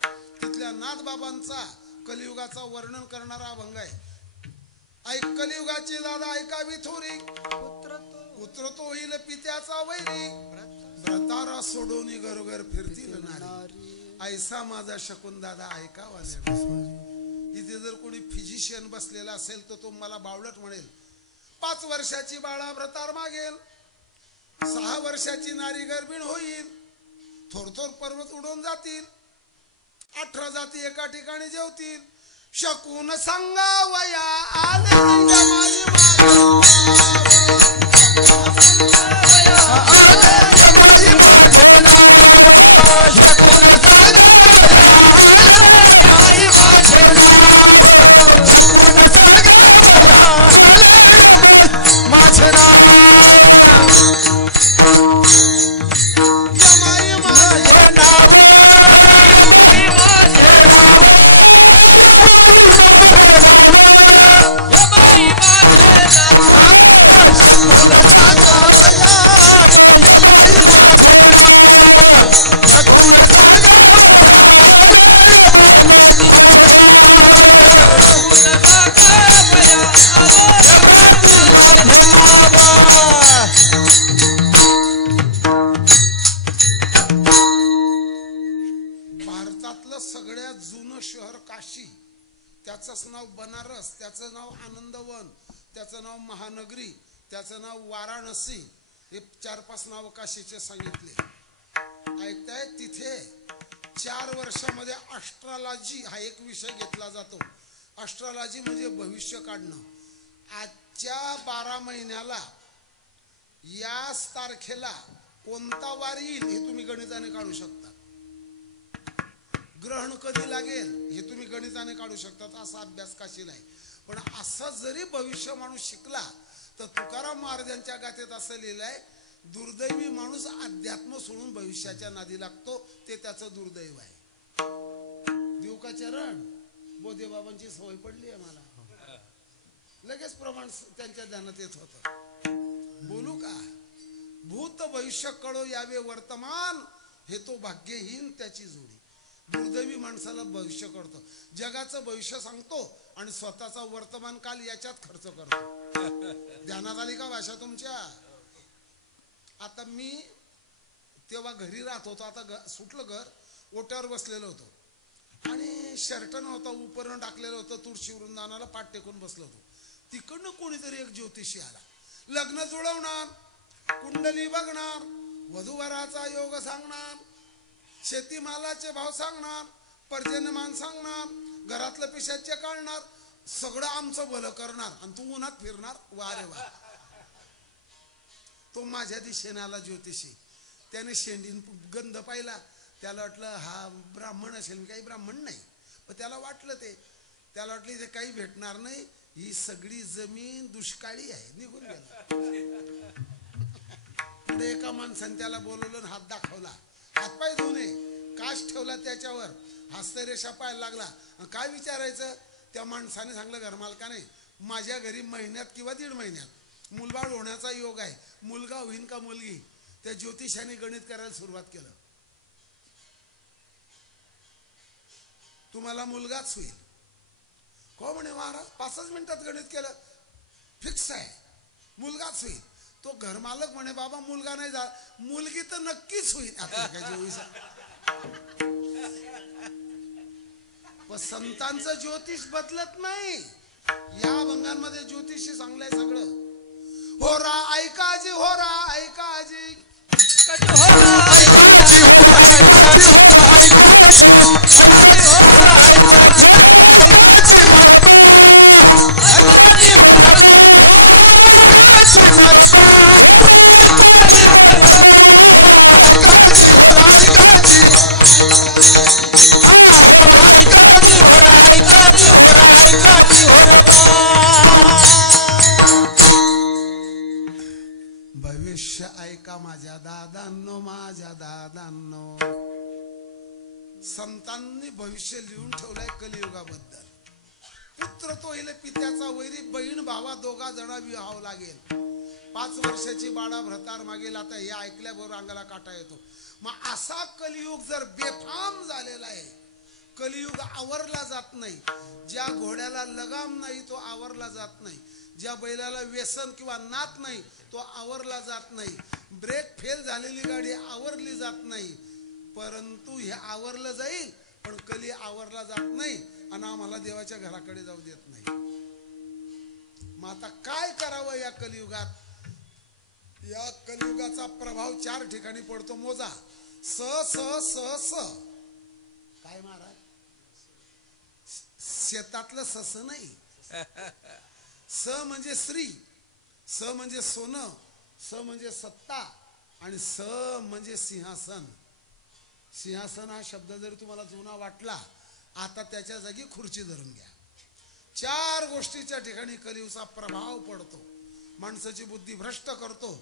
तिथल्या नाथबाबांचा कलियुगाचा वर्णन करणारा अभंग आहे. ऐक कलियुगाची दादा ऐकावी थोरी, पुत्र तो होईल पित्याचा वैरी. व्रतारा सोडून घरोघर फिरतील नारी, ऐसा माझा शकून दादा ऐकावा. इथे जर कोणी फिजिशियन बसलेला असेल तर तो मला बावळट म्हणेल. 5 वर्षाची बाळा व्रतार मागेल, 6 वर्षाची नारी गर्भिण होईल, थोरथोर पर्वत उडून जातील, 18 जाती एका ठिकाणी जेवतील. शकून सांगावया आले त्याचं नाव बनारस, त्याचं नाव आनंदवन, त्याचं नाव महानगरी, त्याचं नाव वाराणसी. हे 4-5 नाव काशीचे सांगितले. ऐकताय? तिथे 4 वर्षामध्ये ॲस्ट्रॉलॉजी हा एक विषय घेतला जातो. ॲस्ट्रॉलॉजी म्हणजे भविष्य काढणं. आजच्या 12 महिन्याला याच तारखेला कोणता वार येईल हे तुम्ही गणिताने काढू शकता. ग्रहण कधी लागेल हे तुम्ही गणिताने काढू शकतात. असा अभ्यास काशीला आहे. पण असं जरी भविष्य माणूस शिकला तर तुकाराम महाराजांच्या गाथेत असं लिहिलंय, दुर्दैवी माणूस अध्यात्म सोडून भविष्याच्या नादी लागतो, ते त्याचं दुर्दैव आहे. देऊ का चरण? बोधे बाबांची सवय पडली आहे मला, लगेच प्रमाण त्यांच्या ध्यानात येत होतं. बोलू का? भूत भविष्य कळो यावे वर्तमान, हे तो भाग्यहीन त्याची जोडी. दुर्दैवी माणसाला भविष्य करतो, जगाचं भविष्य सांगतो आणि स्वतःचा वर्तमान काल याच्यात खर्च करतो. ध्यानात आली का भाषा तुमच्या? आता मी तेव्हा घरी राहत होतो, आता सुटलं घर, ओट्यावर बसलेलो होतो आणि शर्ट नव्हता, उपरण टाकलेलं होतं, तुळशी वृंदावनाला पाठ टेकून बसलो होतो. तिकडनं कोणीतरी एक ज्योतिषी आला. लग्न जुळवणार, कुंडली बघणार, वधूवराचा योग सांगणार, शेतीमालाचे भाव सांगणार, पर्जन्यमान सांगणार, घरातलं पिशाचे काढणार, सगळं आमचं भलं करणार. आणि तू उन्हात फिरणार. वा रे वा. तो माझ्या दिशेने आला ज्योतिषी. त्याने शेंडीन गंध पाहिला. त्याला वाटलं हा ब्राह्मण असेल. मी काही ब्राह्मण नाही, पण त्याला वाटलं इथे काही भेटणार नाही, ही सगळी जमीन दुष्काळी आहे. निघून गेला. पुढे एका माणसाने त्याला बोलवलं, हात दाखवला, हातपाय धुणे, काश ठेवला त्याच्यावर, हस्तरेषा पाहायला लागला. काय विचारायचं? त्या माणसाने सांगलं, घरमालकाने, माझ्या घरी महिन्यात किंवा 1.5 महिन्यात मुलबाळ होण्याचा योग आहे, मुलगा होईन का मुलगी? त्या ज्योतिषाने गणित करायला सुरुवात केलं. तुम्हाला मुलगाच होईल. को म्हणे महाराज? 5 मिनिटात गणित केलं, फिक्स आहे, मुलगाच होईल. तो घरमालक म्हणे, बाबा मुलगा नाही झाला, मुलगी तर नक्कीच होईल. आता पण संतांचं ज्योतिष बदलत नाही. या अभंगांमध्ये ज्योतिषी सांगलंय सगळं. होरा ऐकाजी, होरा ऐकाजी, दादांनो, माझ्या दादांनो, संतांनी भविष्य लिहून ठेवलंय कलियुगाबद्दल. पुत्र तो येईल पित्याचा वैरी, बहीण भावा दोघा जणा विवाहावं लागेल. 5 वर्षाची बाळा भ्रतार मागेल. आता हे ऐकल्याबरोबर अंगाला काटा येतो. मग असा कलियुग जर बेफाम झालेला आहे, कलियुग आवरला जात नाही. ज्या घोड्याला लगाम नाही तो आवरला जात नाही. ज्या बैलाला व्यसन किंवा नात नाही तो आवरला जात नाही. ब्रेक फेल झालेली गाडी आवरली जात नाही. परंतु हे आवरलं जाईल, पण कली आवरला जात नाही आणि आम्हाला देवाच्या घराकडे जाऊ देत नाही. मग आता काय करावं या कलियुगात? या कलियुगाचा प्रभाव 4 ठिकाणी पडतो. मोजा. स स स स. काय महाराज? शेतातलं सस नाही. स म्हणजे स्त्री, स म्हणजे सोनं, स म्हणजे सत्ता आणि स म्हणजे सिंहासन. सिंहासन हा शब्द जरी तुम्हाला जुना वाटला, आता त्याच्या जागी खुर्ची धरून घ्या. 4 गोष्टीच्या ठिकाणी कलियुगाचा प्रभाव पडतो. माणसाची बुद्धी भ्रष्ट करतो.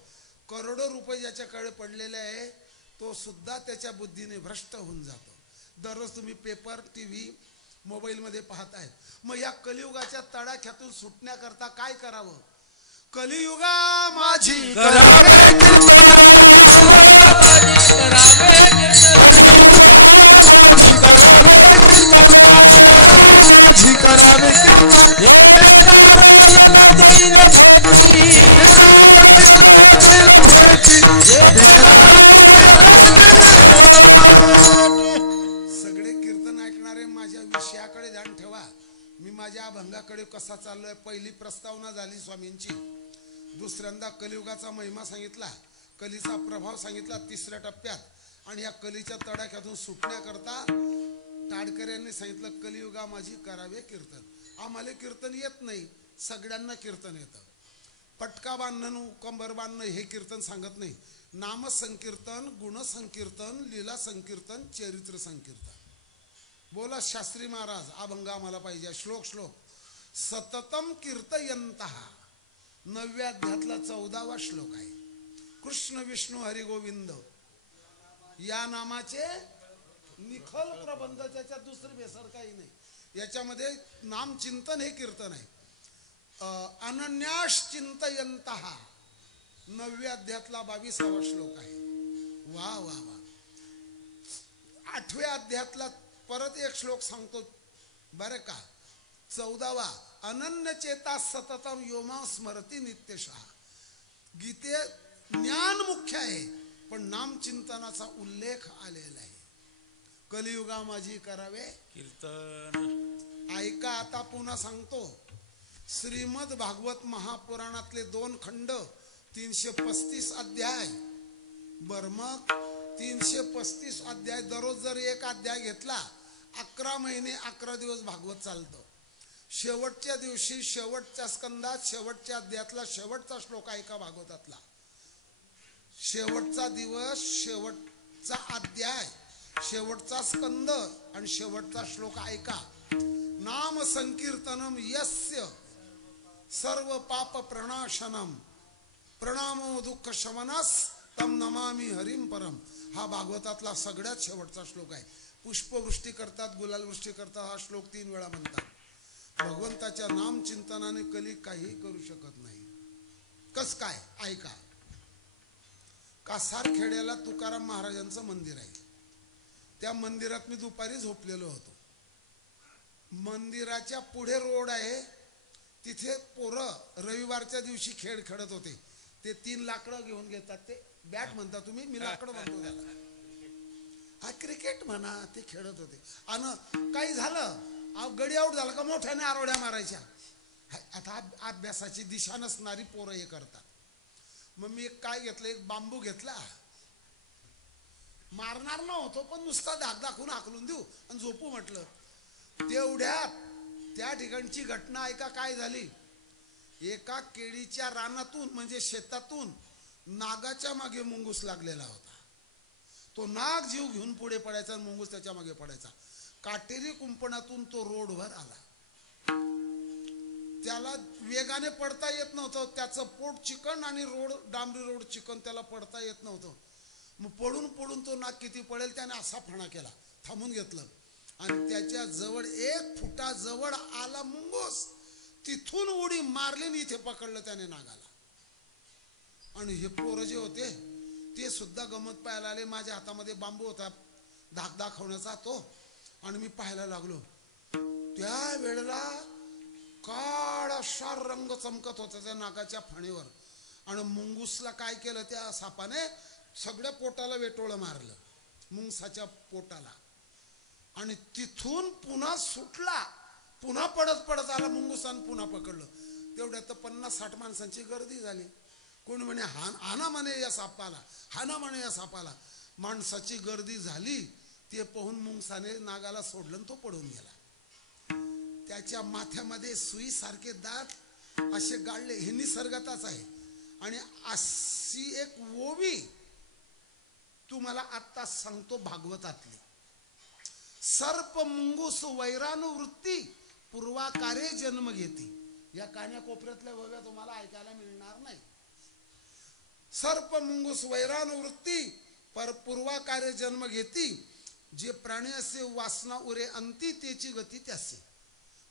करोडो रुपये ज्याच्याकडे पडलेले आहे तो सुद्धा त्याच्या बुद्धीने भ्रष्ट होऊन जातो. दररोज तुम्ही पेपर, टीव्ही, मोबाईल मध्ये पाहताय. मग या कलियुगाच्या तडाख्यातून सुटण्याकरता काय करावं? कलियुगा माझी सगळे कीर्तन ऐकणारे माझ्या विषयाकडे ध्यान ठेवा. मी माझ्या अभंगाकडे कसा चाललोय. पहिली प्रस्तावना झाली स्वामींची. दुसऱ्यांदा कलियुगाचा महिमा सांगितला, कलीचा प्रभाव सांगितला 3ऱ्या टप्प्यात. आणि या कलीच्या तडाख्यातून सुटण्याकरता टाडकऱ्यांनी सांगितलं कलियुगा माझी करावे कीर्तन. आम्हाला कीर्तन येत नाही, सगळ्यांना कीर्तन येतं. पटका बांधणं, कंबर बांधणं हे कीर्तन सांगत नाही. नाम संकीर्तन, गुण संकीर्तन, लीला संकीर्तन, चरित्र संकीर्तन. बोला शास्त्री महाराज, अभंग आम्हाला पाहिजे. श्लोक सततम कीर्तयंतः. 9व्या अध्यायातला 14वा श्लोक आहे. कृष्ण विष्णू हरी गोविंद या नामाचे निखल प्रबंध. त्याच्यात दुसरी बेसर काही नाही. याच्यामध्ये नामचिंतन हे कीर्तन आहे. अनन्याश चिंतयंतः 9व्या अध्यायातला 22वा श्लोक आहे. वा वा वा. 8व्या अध्यायातला परत एक श्लोक सांगतो बरं का. 14वा अनन्य चेता सततम योमा स्मरती नित्यशः. गीते ज्ञान मुख्य आहे, पण नामचिंतनाचा उल्लेख आलेला आहे. कलियुगा माझी करावे कीर्तन. ऐका आता पुन्हा सांगतो. श्रीमद भागवत महापुराणातले 2 खंड, 335 अध्याय. मग 335 अध्याय. दररोज जर एक अध्याय घेतला, 11 महिने 11 दिवस भागवत चालतं. शेवटच्या दिवशी शेवटच्या स्कंदात शेवटच्या अध्यायातला शेवटचा श्लोक ऐका भागवतातला. शेवटचा दिवस, शेवटचा अध्याय, शेवटचा स्कंद आणि शेवटचा श्लोक ऐका. नाम संकीर्तनम यस्य सर्व पाप प्रणाशनम प्रणामो दुःख शमनस तम नमामि हरिम परम. हा भागवतातला सगळ्यात शेवटचा श्लोक आहे. पुष्पवृष्टी करतात, गुलालवृष्टी करतात. हा श्लोक 3 वेळा म्हणतात. भगवंताच्या नाम चिंतनाने कली काही करू शकत नाही. कस काय ऐका. कासारखेड्याला तुकाराम महाराजांचं मंदिर आहे. त्या मंदिरात मी दुपारी झोपलेलो होतो. मंदिराच्या पुढे रोड आहे. तिथे पोरं रविवारच्या दिवशी खेळ खेळत होते. ते 3 लाकडं घेऊन घेतात. ते बॅट म्हणता तुम्ही, मी लाकडं म्हणतो त्याला. हा क्रिकेट म्हणा. ते खेळत होते आणि काही झालं, गडी आऊट झाला का मोठ्याने आरोड्या मारायच्या. आता अभ्यासाची दिशा नसणारी पोरं हे करतात. मग मी काय घेतलं, एक बांबू घेतला. मारणार नव्हतो, पण नुसता धाक दाखवून हाकलून देऊ आणि झोपू म्हटलं. तेवढ्यात त्या ठिकाणची घटना ऐका काय झाली. एका केळीच्या रानातून म्हणजे शेतातून नागाच्या मागे मुंगूस लागलेला होता. तो नाग जीव घेऊन पुढे पडायचा आणि मुंगूस त्याच्या मागे पडायचा. काटेरी कुंपणातून तो रोडवर आला. त्याला वेगाने पडता येत नव्हतं. त्याचं पोट चिकन आणि रोड डांबरी रोड चिकन, त्याला पडता येत नव्हतं. मग पडून पडून तो नाग किती पडेल त्याने असा फणा केला, थांबून घेतलं आणि त्याच्या जवळ 1 फुटाजवळ आला मुंगूस. तिथून उडी मारली आणि इथे पकडलं त्याने नागाला. आणि हे पोरं जे होते ते सुद्धा गमत पाहायला आले. माझ्या हातामध्ये बांबू होता धाक दाखवण्याचा तो, आणि मी पाहायला लागलो. त्या वेळेला काळाशार रंग चमकत होता त्या नागाच्या फणीवर. आणि मुंगूसला काय केलं त्या सापाने, सगळ्या पोटाला वेटोळं मारलं, मुंगसाच्या पोटाला. आणि तिथून पुन्हा सुटला, पुन्हा पडत पडत आला मुंगुसानं पुन्हा पकडलं. तेवढ्यात 50-60 माणसांची गर्दी झाली. कोणी म्हणे हाना म्हणे या सापाला, हाना म्हणे या सापाला. माणसाची गर्दी झाली. ते पाहून मुंगसाने नागाला सोडलं आणि तो पडून गेला. त्याच्या माथ्यामध्ये सुईसारखे दात असे गाळले. हे निसर्गातच आहे. आणि अशी एक ओवी तुम्हाला आता सांगतो भागवतातली. सर्प मुंगूस वैरानुवृत्ती पूर्वाकारे जन्म घेती. या कान्या कोपऱ्यातल्या ओव्या तुम्हाला ऐकायला मिळणार नाही. सर्प मुंगूस वैरानुवृत्ती पर पूर्वाकारे जन्म घेती. जे प्राणी असे वासना उरे अंती त्याची गती त्यासे.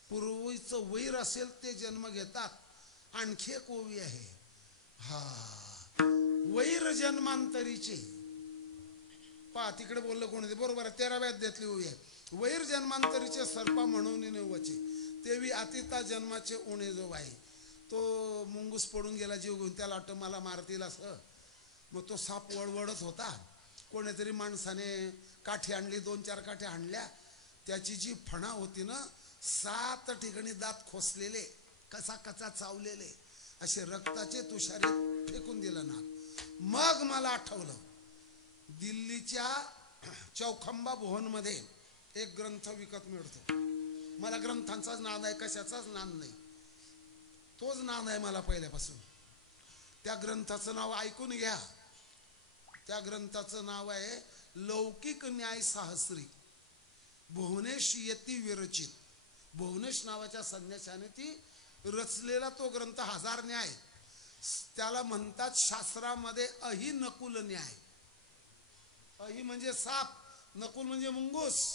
पूर्वीचं वैर असेल ते जन्म घेतात. आणखी एक ओवी आहे, वैर जन्मांतरीचे. पहा तिकडे बोललं कोणी, बरोबर आहे, 13व्या अध्यायातली ओवी आहे. वैर जन्मांतरीचे सर्पा म्हणून निवचे तेवी अतिता जन्माचे उणे जो आहे. तो मुंगूस पडून गेला जीव घेऊन. त्याला वाटतं मला मारतील असं. मग तो साप वळवळत होता. कोणीतरी माणसाने काठी आणली, 2-4 काठ्या आणल्या. त्याची जी फणा होती ना, 7 ठिकाणी दात खोसलेले, कसा कचा चावलेले, असे रक्ताचे तुषारे फेकून दिलं ना. मग मला आठवलं, दिल्लीच्या चौखंबा भुवनमध्ये एक ग्रंथ विकत मिळतो. मला ग्रंथांचाच नाद आहे, कशाचाच नाद नाही. तोच नाद आहे मला पहिल्यापासून. त्या ग्रंथाचं नाव ऐकून घ्या. त्या ग्रंथाचं नाव आहे लौकिक न्याय साहस्री, भुवनेश यती विरचित. भुवनेश नावाच्या संन्याशाने ती रचलेला तो ग्रंथ 1000 न्याय. त्याला म्हणतात शास्त्रामध्ये अहि नकुल न्याय. अहि म्हणजे साप, नकुल म्हणजे मुंगूस.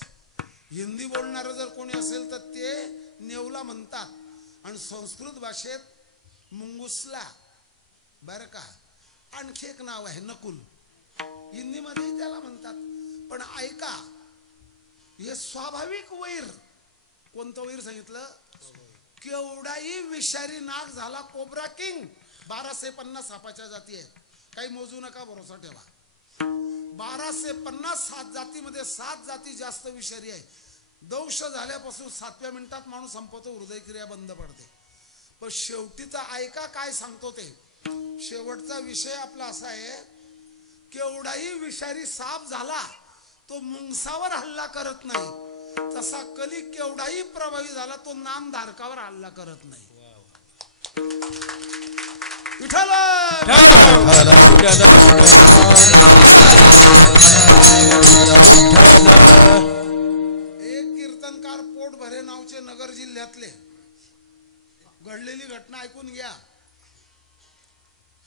हिंदी बोलणारं जर कोणी असेल तर ते नेवला म्हणतात. आणि संस्कृत भाषेत मुंगूसला बरं का आणखी एक नाव आहे नकुल, हिंदीमध्ये त्याला म्हणतात. पण ऐका, हे स्वाभाविक वैर. कोणतं वैर सांगितलं? केवढाही विषारी नाग झाला कोब्रा किंग. 1250 सापाच्या जाती आहेत, काही मोजू नका, भरोसा ठेवा. 1250 7 जातीमध्ये 7 जाती जास्त विषारी आहे. दंश झाल्यापासून 7व्या मिनिटात माणूस संपवतो, हृदयक्रिया बंद पडते. पण शेवटीचा ऐका काय सांगतो ते. शेवटचा विषय आपला असा आहे, केवढाही विषारी साप झाला तो मुंगसावर हल्ला करत नाही, तसा कली केवढाही प्रभावी झाला तो नामधारकावर हल्ला करत नाही. विठ्ठल एक कीर्तनकार पोटभरे नावचे नगर जिल्ह्यातले, घडलेली घटना ऐकून घ्या.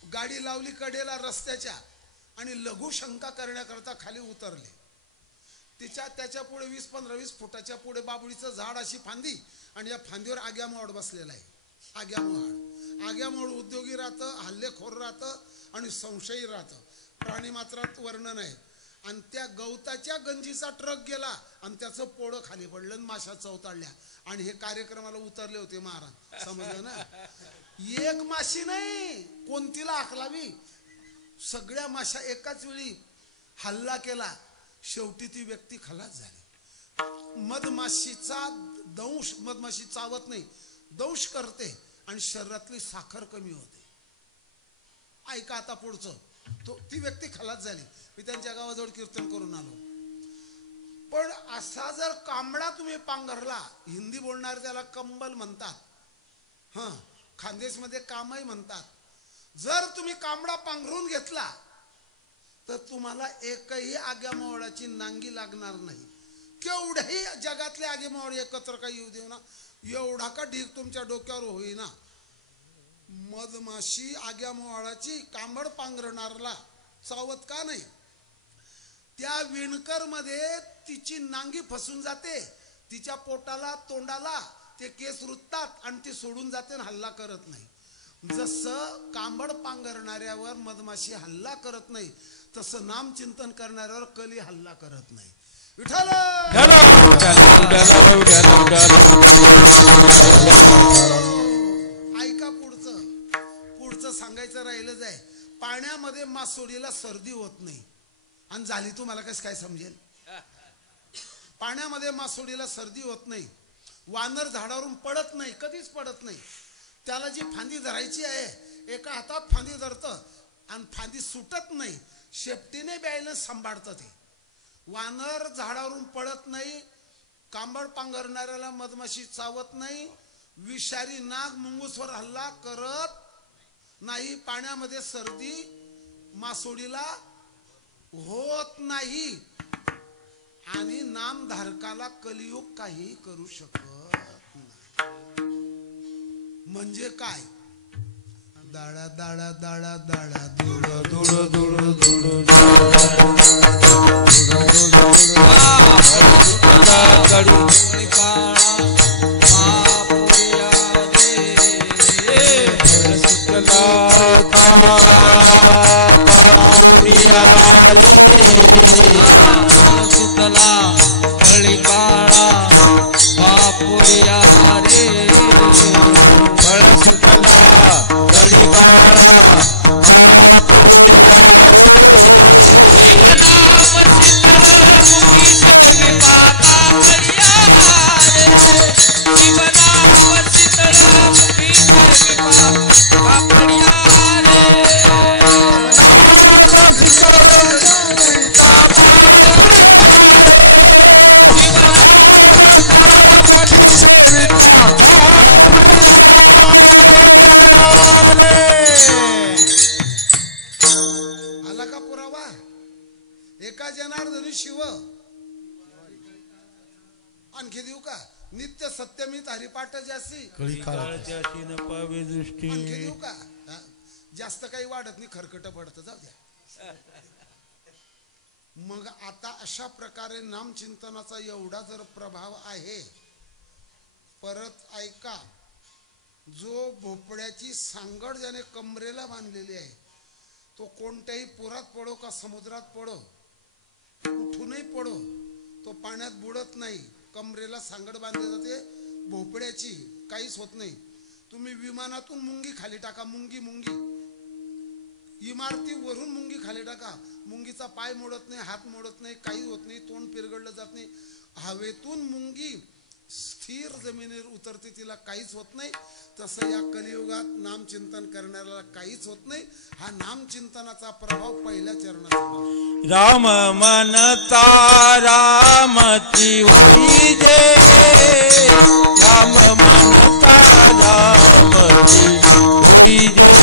गाडी लावली कडेला रस्त्याच्या आणि लघुशंका करण्याकरता खाली उतरले. त्याच्या पुढे 20-15-20 फुटाच्या पुढे बाबुळीचं झाड, अशी फांदी, आणि या फांदीवर आग्यामोड बसलेला आहे. आग्यामोड उद्योगी राहतं, हल्लेखोर राहतं आणि संशयी राहतं. प्राणी मात्रात वर्णन आहे. आणि त्या गवताच्या गंजीचा ट्रक गेला आणि त्याचं पोळं खाली पडलं आणि माशा चवताळल्या. आणि हे कार्यक्रमाला उतरले होते महाराज, समजलं ना. एक माशी नाही, कोणतीला हाकलावी, सगळ्या माशा एकाच वेळी हल्ला केला. शेवटी ती व्यक्ती खलास झाली. मधमाशीचा दंश, मधमाशी चावत नाही, दंश करते आणि शरीरातली साखर कमी होते. ऐका आता पुढचं. ती व्यक्ती खलास झाली. मी त्यांच्या गावाजवळ कीर्तन करून आलो. पण असा जर कांबळा तुम्ही पांघरला, हिंदी बोलणारे त्याला कंबल म्हणतात, खानदेशमध्ये कामही म्हणतात. जर तुम्ही कांबळा पांघरून घेतला तर तुम्हाला एकही आग्यामावळाची नांगी लागणार नाही. केवढ्याही जगातले आगेमावळ एकत्र काही येऊ देऊ ना, एवढा का ढीग तुमच्या डोक्यावर होईना. मधमाशी आग्यामावळाची कांबळ पांघरणारला चावत का नाही? त्या विणकर मध्ये तिची नांगी फसून जाते, तिच्या पोटाला तोंडाला ते केस रुततात आणि ती सोडून जाते आणि हल्ला करत नाही. जसं कांबड पांघरणाऱ्यावर मधमाशी हल्ला करत नाही तसं नामचिंतन करणाऱ्यावर कली हल्ला करत नाही. विठ्ठल ऐका, पुढचं सांगायचं राहिलंच आहे. पाण्यामध्ये मासोडीला सर्दी होत नाही आणि झाली तुम्हाला कसं काय समजेल. पाण्यामध्ये मासोडीला सर्दी होत नाही. वानर झाडावरून पडत नाही, कधीच पडत नाही. त्याला जी फांदी धरायची आहे एका हातात फांदी धरतं आणि फांदी सुटत नाही, शेपटीने बॅलन्स सांभाळतं. ते वानर झाडावरून पडत नाही, कांबड पांघरणाऱ्याला मधमाशी चावत नाही, विषारी नाग मुंगूसवर हल्ला करत नाही, पाण्यामध्ये सर्दी मासोडीला होत नाही आणि नामधारकाला कलियुग काही करू शकत नाही. म्हणजे काय? दाडा दाडा दाडा दाडा दुड दुड दुड दुड आणखी देऊ का? नित्य सत्यमित हरिपाठ जास्ती आणखी देऊ का? जास्त काही वाढत नाही, खरकट पडतं, जाऊ द्या. मग आता अशा प्रकारे नामचिंतनाचा एवढा जर प्रभाव आहे, परत ऐका, जो भोपळ्याची सांगड ज्याने कमरेला बांधलेली आहे तो कोणत्याही पुरात पडो का समुद्रात पडो, कुठूनही पडो, तो पाण्यात बुडत नाही. कमरेला सांगड बांधली जाते भोपळ्याची, काहीच होत नाही. तुम्ही विमानातून मुंगी खाली टाका, मुंगी इमारतीवरून मुंगी खाली टाका, मुंगीचा पाय मोडत नाही, हात मोडत नाही, काही होत नाही, तोंड पिरगडलं जात नाही. हवेतून मुंगी स्थिर जमिनीवर उतरते, तिला काहीच होत नाही. तसं या कलियुगात नामचिंतन करणाऱ्याला काहीच होत नाही. हा नामचिंतनाचा प्रभाव पहिल्या चरणात. राम मनता रामची जे, राम मनता रामची जे,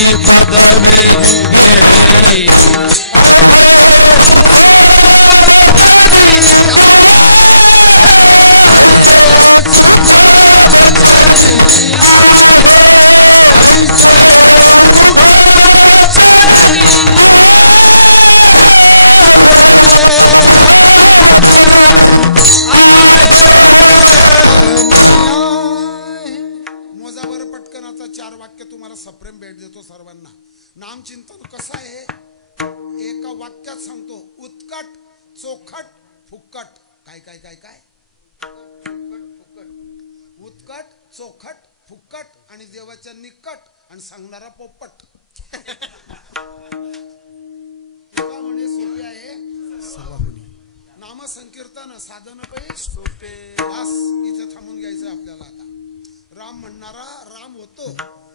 पदवी सप्रेम भेट देतो सर्वांना. नामचिंतन कसं आहे एका वाक्यात सांगतो. उत्कट, चोखट, फुक्कट. काय काय काय काय उत्कट, चोखट, फुक्कट आणि देवाच्या निकट आणि सांगणारा पोपट. म्हणे सोपे आहे नाम संकीर्तन साधन सोपे. बस इथे थांबून घ्यायचं आपल्याला. आता राम म्हणणारा राम होतो,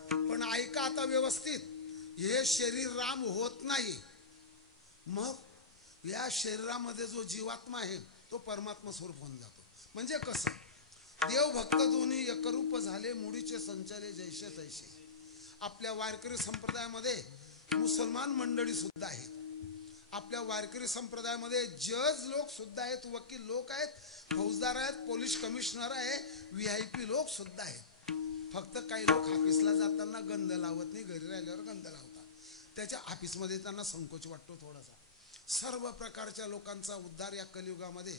पण ऐका आता व्यवस्थित. हे शरीर राम होत नाही. मग या शरीरामध्ये जो जीवात्मा आहे तो परमात्मा स्वरूप होऊन जातो. म्हणजे कसं देव भक्त दोन्ही एकरूप झाले, मुडीचे संचाले जैसे तैसे. आपल्या वारकरी संप्रदायामध्ये मुसलमान मंडळी सुद्धा आहेत. आपल्या वारकरी संप्रदायामध्ये जज लोक सुद्धा आहेत, वकील लोक आहेत, फौजदार आहेत, पोलीस कमिशनर आहे, VIP लोक सुद्धा आहेत. फक्त काही लोक ऑफिसला जाताना गंध लावत नाही, घरी राहिल्यावर गंध लावतात. त्याच्या ऑफिसमध्ये त्यांना संकोच वाटतो थोडासा. सर्व प्रकारच्या लोकांचा उद्धार या कलियुगामध्ये.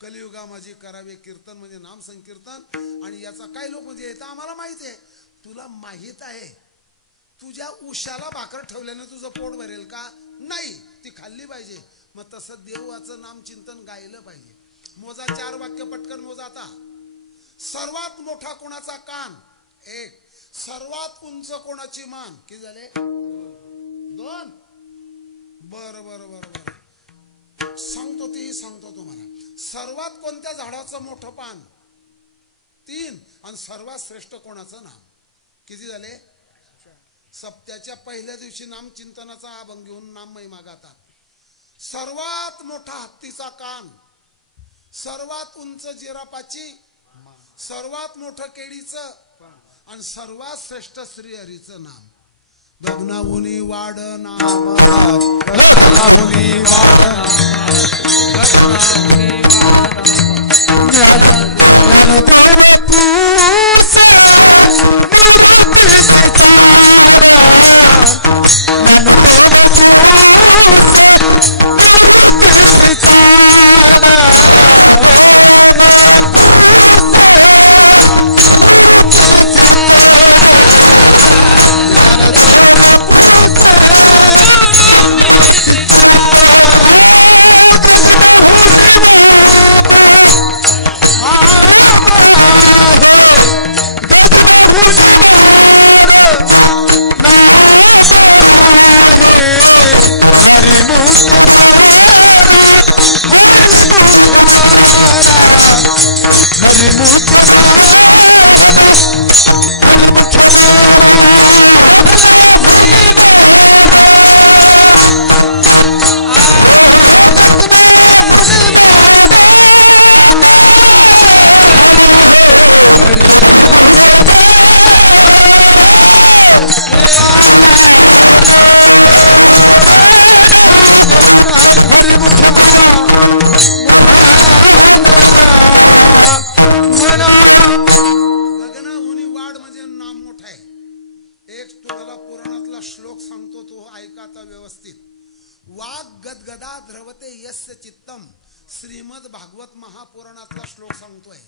कलियुगामध्ये करावे कीर्तन म्हणजे नाम संकीर्तन. आणि याचा काही लोक म्हणजे येतं आम्हाला माहिती आहे. तुला माहित आहे तुझ्या उशाला भाकर ठेवल्याने तुझं पोट भरेल का? नाही, ती खाल्ली पाहिजे. मग तसं देवाचं नाम चिंतन गायलं पाहिजे. मोजा 4 वाक्य पटकन मोजा आता. सर्वात मोठा कोणाचा कान? 1. सर्वात उंच कोणाची मान? किती झाले? 2. बर बर बर बर सांगतो, तेही सांगतो तुम्हाला. सर्वात कोणत्या झाडाचं मोठं पान? 3. आणि सर्वात श्रेष्ठ कोणाचं नाम? किती झाले? सप्त्याच्या पहिल्या दिवशी नाम चिंतनाचा अभंग घेऊन नाम महिमा गातात. सर्वात मोठा हत्तीचा कान, सर्वात उंच जिरापाची, सर्वात मोठं केळीचं आणि सर्वात श्रेष्ठ श्रीहरीचं नाम. गगनाहुनी वाढ नाम, गगनाहुनी वाढ श्रीमद भागवत महापुराणातला श्लोक सांगतोय.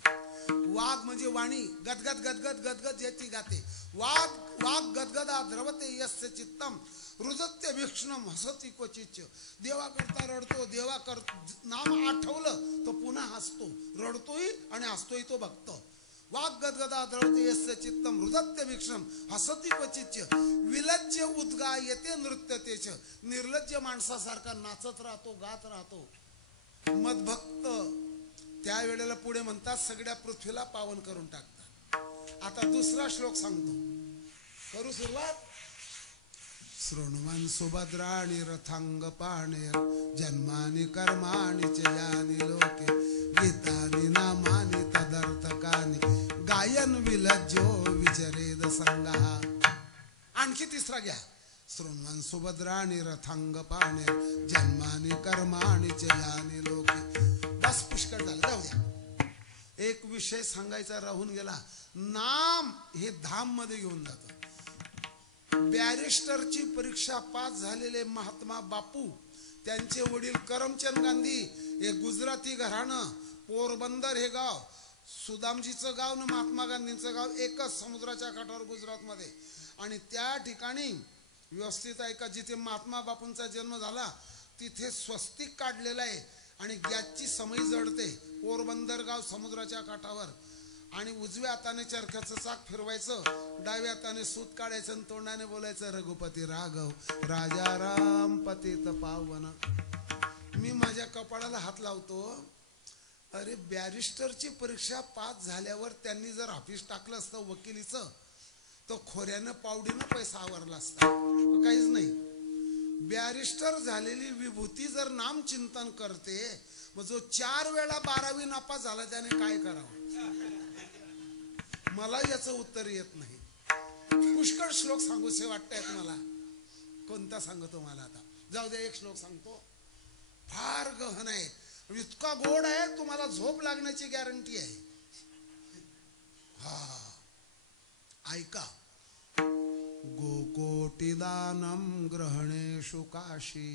वाघ म्हणजे वाणी, गदगद गदगद गदगद याची गाते. वाघ वाघ गदगदा द्रवते यस्य चित्तम रुदत्य भीक्षणम हसती क्वचित. देवा करता रडतो, देवा कर नाम आठवलं तो पुन्हा हसतो, रडतोय आणि हसतोय तो भक्त. वाघ गदगदा द्रवते यस्य चित्तम रुदत्य भीक्षणम हसती क्वचित. विलज्ज उद्गा येते नृत्यतेच. निर्लज्ज माणसासारखा नाचत राहतो, गात राहतो. मदभक्त त्यावेळेला पुढे म्हणतात सगळ्या पृथ्वीला पावन करून टाकतात. आता दुसरा श्लोक सांगतो, करू सुरुवात. शृण्वन् सुभद्राणि रथांग पाणेर जन्मानि कर्माणि च यानि लोके गीतानि नामानि तदर्थकानि गायन विलज्जो विचरेद संगः. आणखी तिसरा घ्या. शृण्वन् सुभद्राणि रथांगपाणे जन्मानि कर्माणि च यानि लोके. बस पुष्कळ झालं, जाऊ द्या. एक विषय सांगायचा राहून गेला. नाम हे धाम मध्ये घेऊन जातं. बॅरिस्टरची परीक्षा पास झालेले महात्मा बापू, त्यांचे वडील करमचंद गांधी, हे गुजराती घराणं. पोरबंदर हे गाव सुदामजीचं गाव न महात्मा गांधींचं गाव एकच समुद्राच्या काठावर गुजरातमध्ये. आणि त्या ठिकाणी व्यवस्थित ऐका, जिथे महात्मा बापूंचा जन्म झाला तिथे स्वस्तिक काढलेलं आहे आणि गॅसची समई जडते. पोरबंदर गाव समुद्राच्या काठावर. आणि उजव्या हाताने चरख्याचं चाक फिरवायचं, डाव्या हाताने सूत काढायचं आणि तोंडाने बोलायचं रघुपती राघव राजा राम पतित पावन. मी माझ्या कपाळाला हात लावतो. अरे बॅरिस्टरची परीक्षा पास झाल्यावर त्यांनी जर ऑफिस टाकलं असतं वकिलीचं तर खोऱ्यानं पावडीनं पैसा आवरला असता. काहीच नाही. बॅरिस्टर झालेली विभूती जर नाम चिंतन करते, मग जो 4 वेळा 12वी नापास झाला त्याने काय करावं? मला याचं उत्तर येत नाही. पुष्कळ श्लोक सांगूसे वाटतायत मला. कोणता सांगतो मला आता? जाऊ दे, एक श्लोक सांगतो. फार गहन आहे, इतका गोड आहे तुम्हाला झोप लागण्याची गॅरंटी आहे. हा ऐका. गोकोटिदानम ग्रहणेषु काशी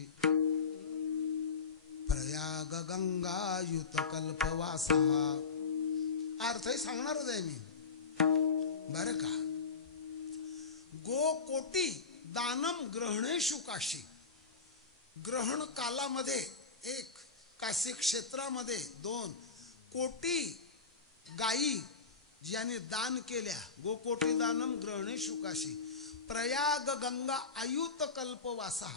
प्रयाग गंगा युत कल्पवासा. अर्थही सांगणारच आहे मी बर का. गोकोटी दानम ग्रहणेषु काशी. ग्रहण कालामध्ये 1, काशी क्षेत्रामध्ये 2 कोटी गायी ज्याने दान केल्या. गोकोटी दानम ग्रहणेषु काशी प्रयाग गंगा अयुत कल्पवासा.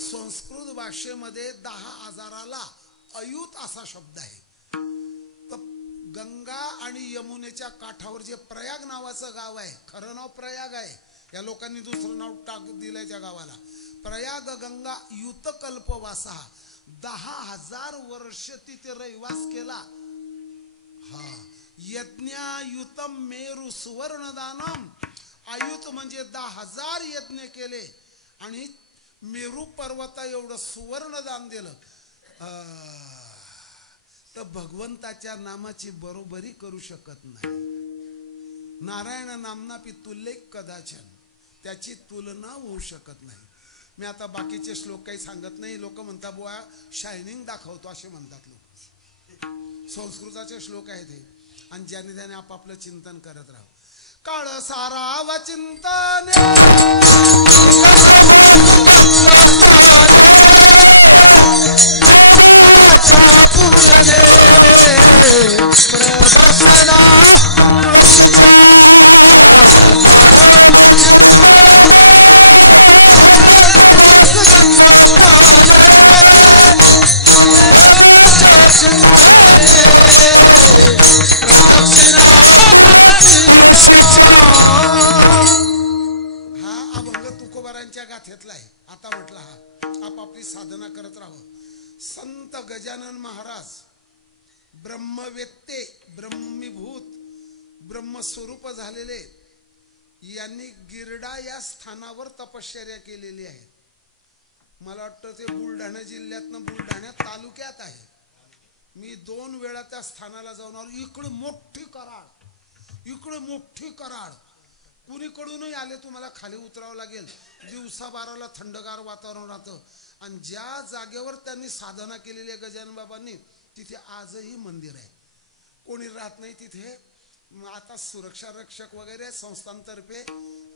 संस्कृत भाषेमध्ये 10,000ला अयुत असा शब्द आहे. तर गंगा आणि यमुनेच्या काठावर जे प्रयाग नावाचं गाव आहे, खरं नाव प्रयाग आहे, या लोकांनी दुसरं नाव टाक दिलंय त्या गावाला. प्रयाग गंगा युत कल्पवासा. 10,000 वर्ष तिथे रहिवास केला. हा यज्ञायुतम मेरु सुवर्णदानम. आयुत म्हणजे 10,000 यज्ञ केले आणि मेरू पर्वता एवढं सुवर्णदान दिलं. तर भगवंताच्या नामाची बरोबरी करू शकत नाही. नारायण नामनापी तुल्य कदाचन. त्याची तुलना होऊ शकत नाही. मी आता बाकीचे श्लोक काही सांगत नाही. लोक म्हणतात बुवा शायनिंग दाखवतो असे म्हणतात लोक. संस्कृताचे श्लोक आहेत हे. आणि ज्याने त्याने आपापलं चिंतन करत राहावं. काळ साराव चिंतन आता म्हटला हा आपापली साधना करत राहावं. संत गजानन महाराज ब्रह्मवेत्ते, ब्रह्मीभूत, ब्रह्मस्वरूप झालेले, यांनी गिरडा या स्थानावर तपश्चर्या केलेली आहे. मला वाटतं ते बुलढाणा जिल्ह्यातनं बुलढाणा तालुक्यात आहे. मी 2 वेळा त्या स्थानाला जाऊन आलो. इकडे मोठी कराड, इकडे मोठी कराड. कुणीकडूनही आले तुम्हाला खाली उतरावं लागेल. दिवसा 12ला थंडगार वातावरण राहतं. आणि ज्या जागेवर त्यांनी साधना केलेली आहे गजानन बाबांनी, तिथे आजही मंदिर आहे. कोणी राहत नाही तिथे. आता सुरक्षा रक्षक वगैरे संस्थांतर्फे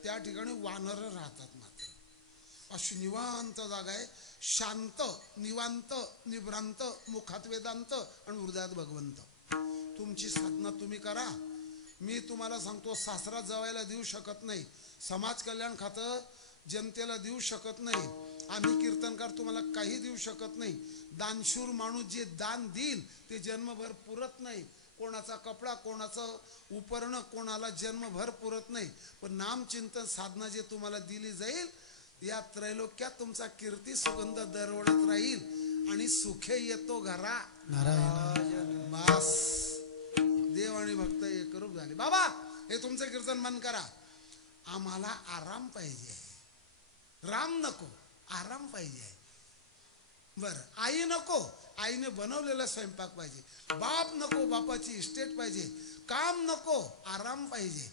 त्या ठिकाणी वानर राहतात. मात्र अशी निवांत जागा आहे. शांत, निवांत, निभ्रांत, मुखात वेदांत आणि हृदयात भगवंत. तुमची साधना तुम्ही करा. मी तुम्हाला सांगतो, सासरा जवायला देऊ शकत नाही, समाज कल्याण खातं जनतेला देऊ शकत नाही, आम्ही कीर्तनकार तुम्हाला काही देऊ शकत नाही. दानशूर माणूस जे दान देईल ते जन्मभर पुरत नाही. कोणाचा कपडा, कोणाचं उपरणं कोणाला जन्मभर पुरत नाही. पण नामचिंतन साधना जे तुम्हाला दिली जाईल, या त्रैलोक्यात तुमचा कीर्ती सुगंध दरवळत राहील आणि सुखे येतो घरा. बस देव आणि भक्त एकरूप झाले. बाबा हे तुमचं कीर्तन बंद करा. आम्हाला आराम पाहिजे. राम नको, आराम पाहिजे. बर, आई नको, आईने बनवलेला स्वयंपाक पाहिजे. बाप नको, बापाची इस्टेट पाहिजे. काम नको, आराम पाहिजे.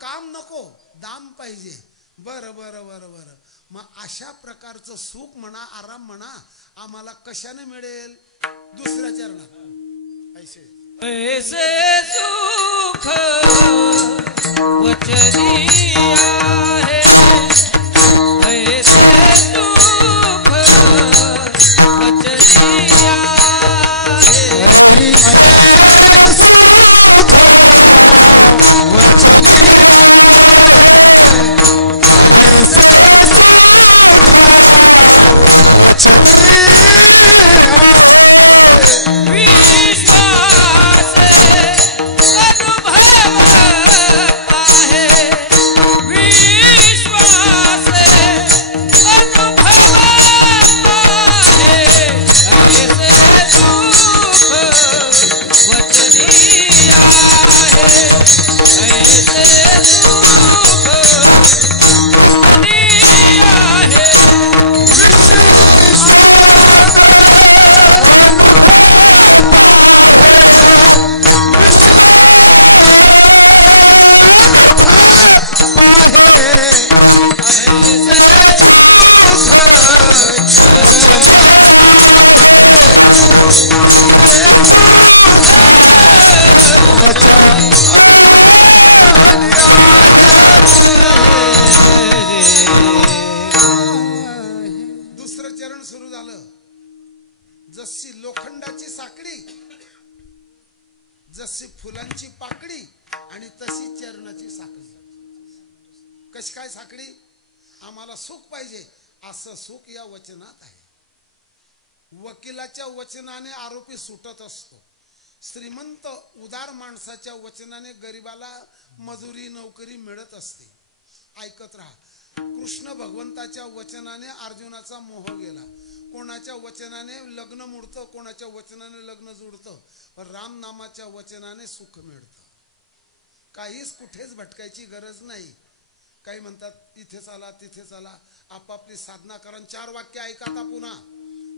काम नको, दाम पाहिजे. बरं बरं बरं बरं, मग अशा प्रकारचं सुख म्हणा, आराम म्हणा, आम्हाला कशाने मिळेल? दुसऱ्या चरणात ऐसे सुख वचनी आहे, ऐसे सुख वचनी जशी फुलांची पाकळी आणि तशी चरणाची साखळी. कशी काय साखळी? आम्हाला सुख पाहिजे असं सुख या वचनात आहे. वकिलाच्या वचनाने आरोपी सुटत असतो. श्रीमंत उदार माणसाच्या वचनाने गरिबाला मजुरी नोकरी मिळत असते. ऐकत राहा. कृष्ण भगवंताच्या वचनाने अर्जुनाचा मोह गेला. कोणाच्या वचनाने लग्न मोडतं, कोणाच्या वचनाने लग्न जुडतं, पण राम नामाच्या वचनाने सुख मिळतं. काहीच कुठेच भटकायची गरज नाही. काही म्हणतात इथे चला तिथे चला, आपापली साधना करा. 4 वाक्य ऐका. आता पुन्हा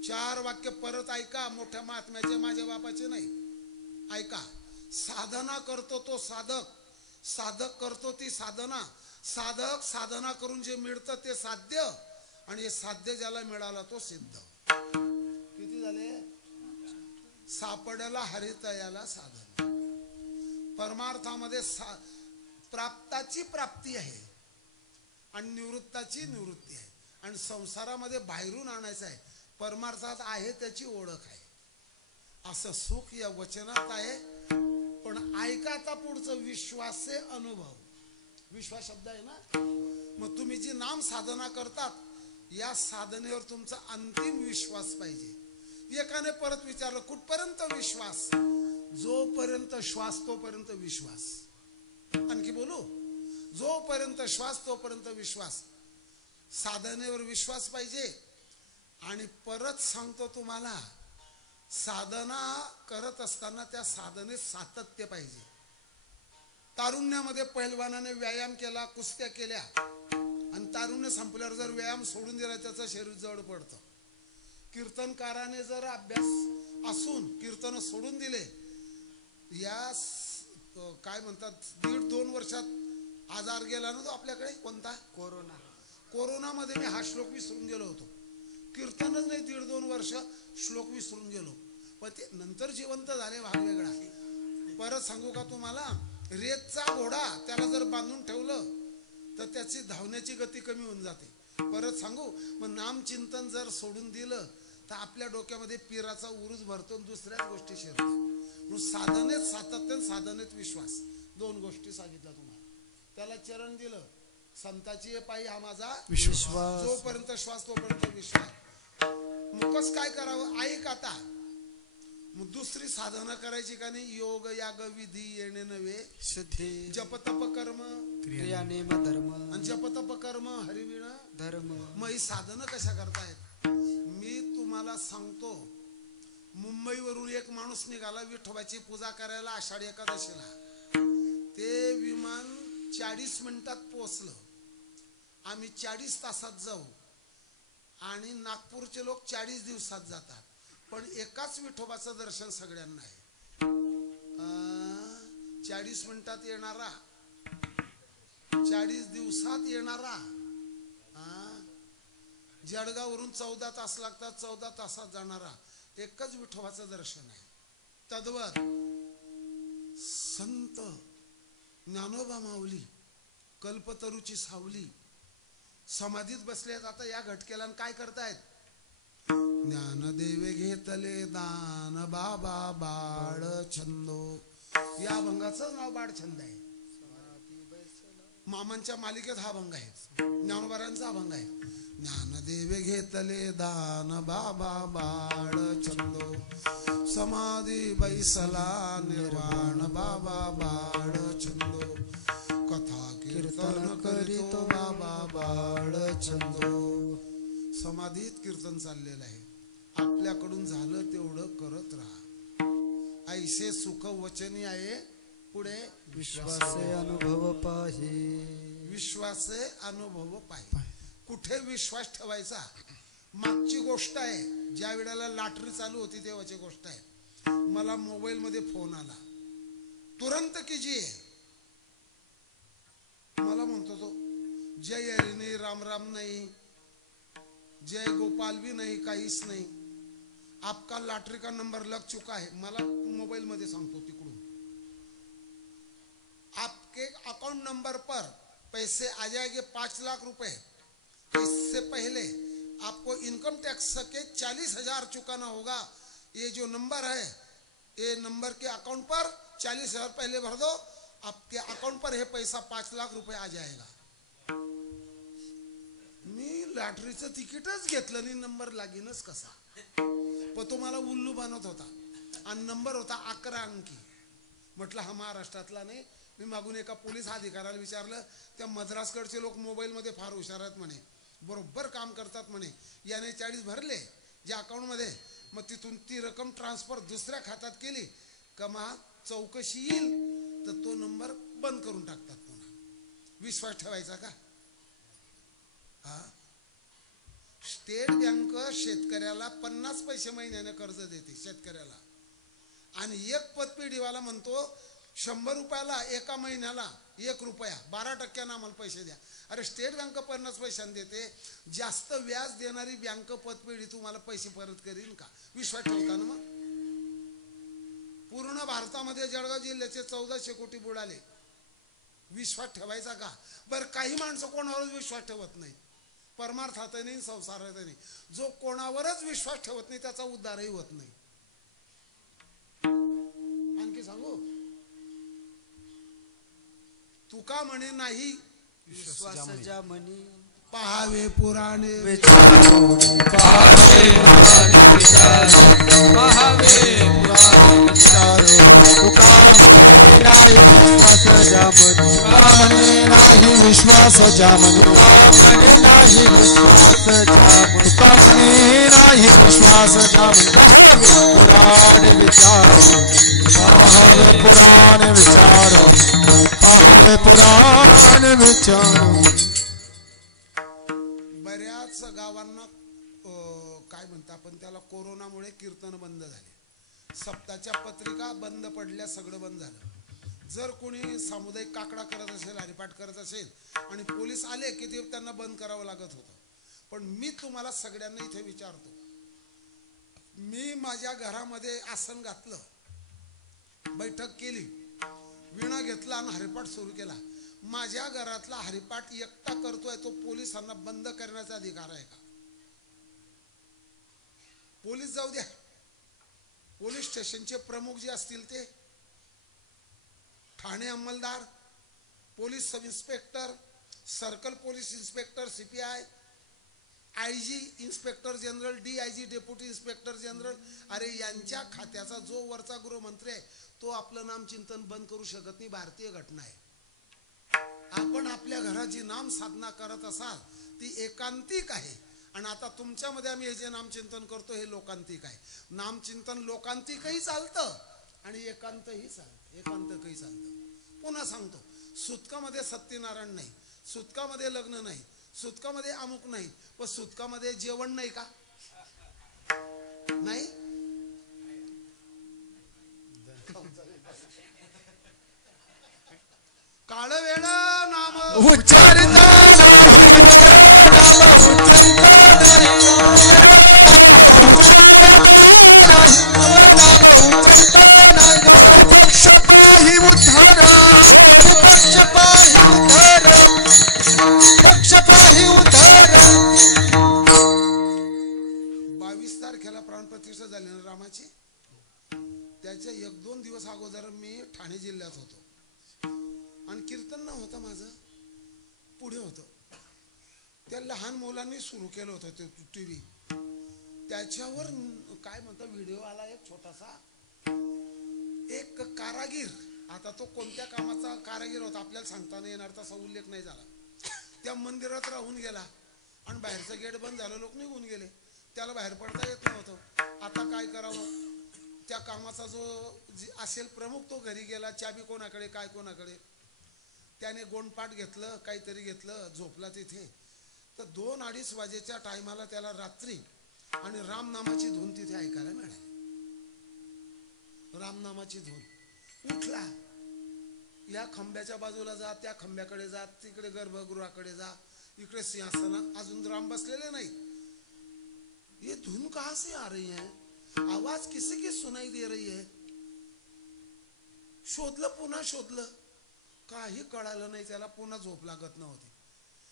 4 वाक्य परत ऐका. मोठ्या महात्म्याचे, माझ्या बापाचे नाही. ऐका. साधना करतो तो साधक, साधक करतो ती साधना. साधक साधना करून जे मिळतं ते साध्य, आणि हे साध्य ज्याला मिळाला तो सिद्ध. किती झाले? सापड्याला हरितयाला साधन. परमार्थामध्ये प्राप्ताची प्राप्ती आहे आणि निवृत्ताची निवृत्ती आहे. आणि संसारामध्ये बाहेरून आणायचं आहे. परमार्थात आहे त्याची ओळख आहे. असं सुख या वचनात आहे. पण ऐका आता पुढचं. विश्वासे अनुभव. विश्वास शब्द आहे ना. मग तुम्ही जी नाम साधना करतात, या साधनेवर तुमचा अंतिम विश्वास पाहिजे. एकाने परत विचारलं कुठपर्यंत विश्वास? जोपर्यंत श्वास तोपर्यंत विश्वास. आणखी बोलू? जोपर्यंत श्वास तोपर्यंत विश्वास. साधनेवर विश्वास पाहिजे. आणि परत सांगतो तुम्हाला, साधना करत असताना त्या साधनेत सातत्य पाहिजे. तारुण्यामध्ये पहिलवानाने व्यायाम केला, कुस्त्या केल्या, आणि तारुण्य संपल्यावर जर व्यायाम सोडून दिला त्याचं शरीर जड पडतं. कीर्तनकाराने जर अभ्यास असून कीर्तन सोडून दिले, या काय म्हणतात 1.5-2 वर्षात आजार गेला ना तो आपल्याकडे. कोणता? कोरोना. कोरोनामध्ये मी हा श्लोक विसरून गेलो होतो. कीर्तनच नाही, 1.5-2 वर्ष श्लोक विसरून गेलो. पण ते नंतर जिवंत झाले, भाग वेगळा. परत सांगू का तुम्हाला? रेतचा घोडा त्याला जर बांधून ठेवलं तर त्याची धावण्याची गती कमी होऊन जाते. परत सांगू, मग नामचिंतन जर सोडून दिलं तर आपल्या डोक्यामध्ये पीराचा उरूज भरतो, दुसऱ्याच गोष्टी शिरतात. मग साधनेत सातत्य, साधनेत विश्वास, 2 गोष्टी सांगितल्या तुम्हाला. त्याला चरण दिलं. संताची पायी हा माझा विश्वास. जोपर्यंत श्वास तोपर्यंत विश्वास. मुकस काय करावं? ऐक आता. मग दुसरी साधना करायची का नाही? योग याग विधी येणे नव्हे सिद्धी. जपतप कर्म क्रिया नेम धर्म. आणि जपतप कर्म हरिविण धर्म. मग ही साधना कशा करतायत? मी तुम्हाला सांगतो. मुंबईवरून एक माणूस निघाला विठोबाची पूजा करायला आषाढी एकादशीला. ते विमान 40 मिनिटात पोहोचलं. आम्ही 40 तासात जाऊ आणि नागपूरचे लोक 40 दिवसात जातात, पण एकाच विठोबाचं दर्शन सगळ्यांना आहे. 40 मिनिटात येणारा, 40 दिवसात येणारा, जळगाववरून 14 तास लागतात, 14 तासात जाणारा, एकच विठोबाचं दर्शन आहे. तद्वत संत ज्ञानोबा माऊली कल्पतरूची सावली समाधीत बसलेत. आता या घटकेला काय करतायत? ज्ञानदेव घेतले दान बाबा बाळ छंदो. या अभंगाचं नाव बाळ छंद आहे. मामांच्या मालिकेत हा अभंग आहे, ज्ञानोबारांचा अभंग आहे. ज्ञानदेव घेतले दान बाबा बाळ छंदो, समाधी बैसला निर्वाण बाबा बाळ छंदो, कथा कीर्तन करीतो बाबा बाळ छंदो. समाधीत कीर्तन चाललेलं आहे. आपल्याकडून झालं तेवढं करत राहा. ऐसे सुख वचनी आहे. पुढे विश्वासे अनुभव पाहि. विश्वासे अनुभव पाहि. कुठे विश्वास ठेवायचा? मागची गोष्ट आहे, ज्या वेळेला लॉटरी चालू होती तेव्हाची गोष्ट आहे. मला मोबाईल मध्ये फोन आला, तुरंत कीजिए. मला म्हणतो तो जय हरी नाही, राम राम नाही, जय गोपाल भी नहीं, काहीच नाही. आपका लॉटरी का नंबर लग चुका है. मला मोबाईल मध्ये सांगतो तिकडून, आपके अकाउंट नंबर पर पैसे आ जाएंगे 5 लाख रुपए. इससे पहले आपको इनकम टैक्स के 40,000 चुकाना होगा. ये जो नंबर है, ये नंबर के अकाउंट पर 40,000 पहले भर दो, आपके अकाउंट पर हे पैसा 5 लाख रुपये आ जाएगा. मी लॉटरीचं तिकीटच घेतलं नाही, नंबर लागीनच कसा. पण तो मला उल्लू बनवत होता आणि नंबर होता 11 अंकी. म्हटलं हा महाराष्ट्रातला नाही. मी मागून एका पोलीस अधिकाऱ्याला विचारलं, त्या मद्रासकडचे लोक मोबाईल मध्ये फार हुशार आहेत म्हणे, बरोबर काम करतात म्हणे. याने 40 भरले ज्या अकाउंट मध्ये, मग तिथून ती रक्कम ट्रान्सफर दुसऱ्या खात्यात केली का मग चौकशी येईल तर तो नंबर बंद करून टाकतात पुन्हा. विश्वास ठेवायचा का? स्टेट बँक शेतकऱ्याला 50 पैसे महिन्याने कर्ज देते शेतकऱ्याला, आणि एक पतपेढीवाला म्हणतो 100 रुपयाला एका महिन्याला 1 रुपया 12% आम्हाला पैसे द्या. अरे स्टेट बँक 50 पैशांनी देते, जास्त व्याज देणारी बँक पतपेढी तुम्हाला पैसे परत करीन का? विश्वास ठेवता ना? मग पूर्ण भारतामध्ये जळगाव जिल्ह्याचे 1400 कोटी बुडाले. विश्वास ठेवायचा का? बरं, काही माणसं कोणावरच विश्वास ठेवत नाही, परमार्थात नाही, संसारात नाही. जो कोणावरच विश्वास ठेवत नाही त्याचा उद्धारही होत नाही. आणखी सांगू? तुका म्हणे नाही विश्वास ज्या मनी पहावे पुराणे पहावे तुका नाही विश्वास ज्या मनी नाही विश्वास ज्या मनी नाही विश्वास ज्या मनी नाही विश्वास ज्या मनी पुराणे विचार पहावे पुराणे विचार पहावे पुराणे विचार. बऱ्याच गावांना काय म्हणतात आपण त्याला, कोरोनामुळे कीर्तन बंद झाले, सप्ताच्या पत्रिका बंद पडल्या, सगळं बंद झालं. जर कोणी सामुदायिक काकडा करत असेल, हरिपाठ करत असेल आणि पोलीस आले की ते त्यांना बंद करावं लागत होतं. पण मी तुम्हाला सगळ्यांना इथे विचारतो, मी माझ्या घरामध्ये आसन घातलं, बैठक केली, विणा घेतला आणि हरिपाठ सुरू केला. माझ्या घरातला हरिपाठ एकटा करतोय, तो पोलिसांना बंद करण्याचा अधिकार आहे का? पोलीस जाऊ द्या, पोलीस स्टेशनचे प्रमुख जे असतील ते, ठाणे अंमलदार, police sub inspector, circle police inspector CPI, IG inspector general, DIG deputy inspector general, अरे यांच्या खात्याचा जो वरचा गृहमंत्री आहे तो आपलं नामचिंतन बंद करू शकत नाही. भारतीय घटना आहे. आपण आपल्या घरात जी नाम साधना करत असाल ती एकांतिक आहे, आणि आता तुमच्यामध्ये आम्ही हे जे नामचिंतन करतो हे लोकांतिक आहे. नामचिंतन लोकांतिकही चालतं आणि एकांतही चालतं, एकांतकही चालतं. पुन्हा सांगतो, सुतकामध्ये सत्यनारायण नाही, सुतकामध्ये लग्न नाही, सुतकामध्ये अमुक नाही, पण सुतकामध्ये जेवण नाही का? नाही, काळ वेळ नाम उच्चारता प्रतिष्ठा झाली ना रामाची. त्याच्या 1-2 दिवस अगोदर मी ठाणे जिल्ह्यात होतो आणि कीर्तन न होतं माझं, पुढे होतं. त्या लहान मुलांनी सुरू केलं होतं ते टीव्ही. त्याच्यावर काय म्हणता व्हिडिओ आला एक छोटासा. एक कारागीर, आता तो कोणत्या कामाचा कारागीर होता आपल्याला सांगता नाही येणार, तसा उल्लेख नाही झाला. त्या मंदिरात राहून गेला आणि बाहेरचं गेट बंद झालं, लोक निघून गेले. त्याला बाहेर पडता येत नव्हतं. आता काय करावं? त्या कामाचा जो असेल प्रमुख तो घरी गेला. चाबी कोणाकडे, काय कोणाकडे. त्याने गोंडपाट घेतलं, काहीतरी घेतलं, झोपला तिथे. तर 2-2:30 वाजेच्या टायमाला त्याला रात्री आणि रामनामाची धून तिथे ऐकायला मिळाली. रामनामाची धून. उठला, या खंब्याच्या बाजूला जा, त्या खंब्याकडे जा, तिकडे गर्भगृहाकडे जा, इकडे सिंहासन, अजून राम बसलेले नाही. ये धुन कहां से आ रही है? आवाज किसी की सुनाई दे रही है? शोधलं, पुन्हा शोधलं, काही कळालं नाही त्याला. पुन्हा झोप लागत नव्हती.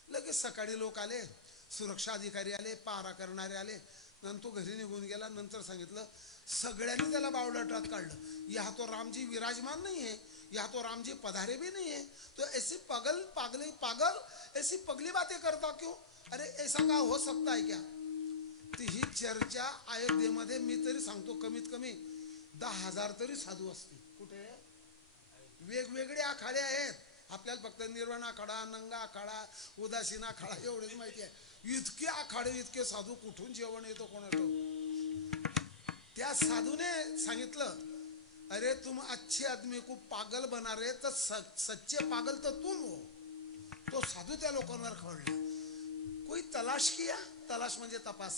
लगेच सकाळी लोक आले, सुरक्षा अधिकारी आले, पाहरा करणारे आले. नंतर तो घरी निघून गेला. नंतर सांगितलं, सगळ्यांनी त्याला बावळाटात काढलं. यहाँ तो रामजी विराजमान नहीं है, यहाँ तो रामजी पधारे भी नहीं है, तो ऐसी पागल ऐसी पगली बातें करता क्यों? अरे ऐसा का हो सकता है क्या? ही चर्चा अयोध्येमध्ये मी तरी सांगतो कमीत कमी 10,000 तरी साधू असतील. कुठे? वेगवेगळे आखाडे आहेत. आपल्याला फक्त निर्वाण आखाडा, नंगा आखाडा, उदासीन आखाडा एवढेच माहिती आहे. इतके आखाडे, इतके साधू, कुठून जेवण येतो कोणाला? त्या साधूने सांगितलं, अरे तुम अच्छे आदमी को पागल बना रहे, तर सच्चे पागल तर तुम हो. तो साधू त्या लोकांवर खवळला. कोई तलाश किया? तलाश म्हणजे तपास.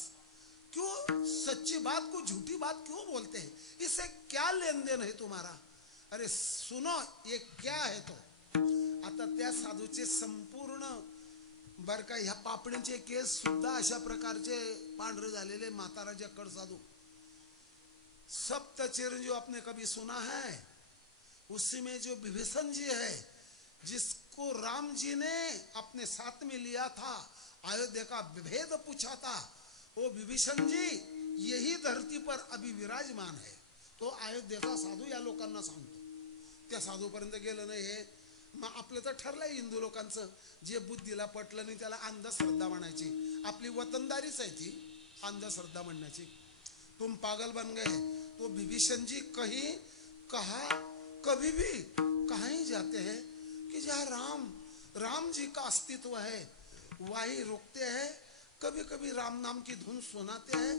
क्यों सच्ची बात को झूठी बात क्यों बोलते हैं? इससे क्या लेन देन है तुम्हारा? अरे सुनो, ये क्या है तो. आता त्या साधूचे संपूर्ण बर का ह्या पापड्यांचे केस सुद्धा अशा प्रकारचे पांढरे झालेले. म्हातारा जक्कड साधू. सप्त चिरंजीव आपने कभी सुना है? उसी में जो विभीषण जी है, जिसको राम जी ने अपने साथ में लिया था, अयोध्या का भेद पूछा था, वो विभीषण जी यही धरती पर अभी विराजमान है. तो अयोध्येचा साधू या लोकांना सांगतो. त्या साधू पर्यंत गेलं नाही. हे मग आपलं तर ठरलंय हिंदू लोकांचं, जे बुद्धीला पटलं नाही त्याला अंधश्रद्धा म्हणायची. आपली वतनदारीच आहे ती अंधश्रद्धा म्हणण्याची. तुम पागल बन गए. तो विभीषण जी कहीं कहा, कभी भी कहीं जाते हैं कि जहाँ राम जी का अस्तित्व है वही रुकते हैं. कभी कभी राम नाम की धुन सुनाते हैं.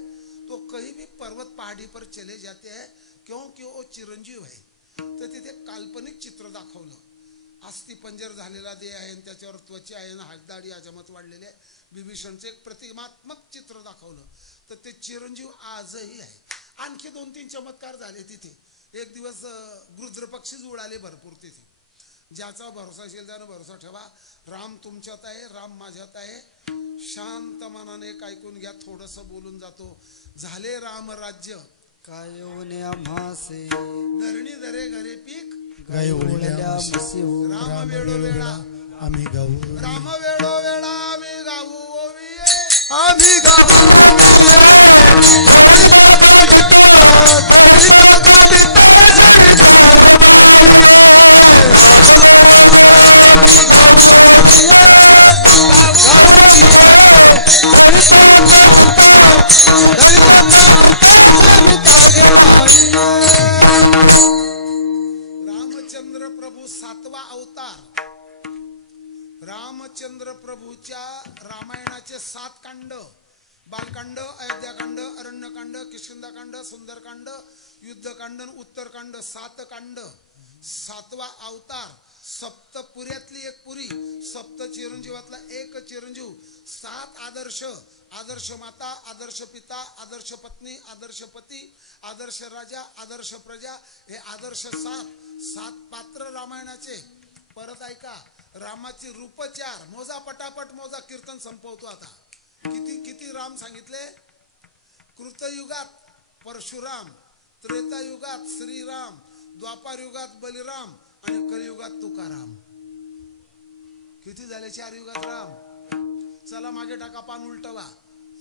तो कहीं भी पर्वत पहाड़ी पर चले जाते हैं, क्योंकि वो चिरंजीव है. तर तिथे काल्पनिक चित्र दाखवलं. अस्थिपंजर झालेला देह आहे, त्याच्यावर त्वचा आहे, हातदाढी अजमत वाढलेले आहे. विभीषणचे एक प्रतिमात्मक चित्र दाखवलं. तर ते चिरंजीव आजही आहे. आणखी 2-3 चमत्कार झाले तिथे. एक दिवस गृध्र पक्षीच उडाले भरपूर तिथे. ज्याचा भरोसा असेल त्यानं भरोसा ठेवा. राम तुमच्यात आहे, राम माझ्यात आहे. शांत मनाने ऐकून घ्या. थोडंसं बोलून जातो. झाले राम राज्य, काय ऊने आम्हासे, धरणी धरे घरे पीक, गायवल्या म्हशी हो. राम वेळो वेळा आम्ही गाऊ, राम वेळो वेळा आम्ही गाऊ ओविये, आम्ही गाऊ. रामचंद्र प्रभू 7वा अवतार. रामचंद्र प्रभूच्या रामायणाचे 7 कांड, बालकांड, अयोध्याकांड, अरण्यकांड, किष्किंधाकांड, सुंदरकांड, युद्धकांड, उत्तरकांड, 7 कांड. सातवा अवतार, सप्तपुऱ्यातली एक पुरी, सप्त चिरंजीवातला एक चिरंजीव, 7 आदर्श, आदर्श माता, आदर्श पिता, आदर्श पत्नी, आदर्श पती, आदर्श राजा, आदर्श प्रजा, हे आदर्श 7 पात्र रामायणाचे. परत ऐका, रामाची रूप 4. मोजा पटापट मोजा, कीर्तन संपवतो आता. किती किती राम सांगितले? कृतयुगात परशुराम, त्रेतायुगात श्रीराम, द्वापार युगात बलिराम आणि कलियुगात तुकाराम. किती झाले? 4 युगात राम. चला मागे टाका, पान उलटवा,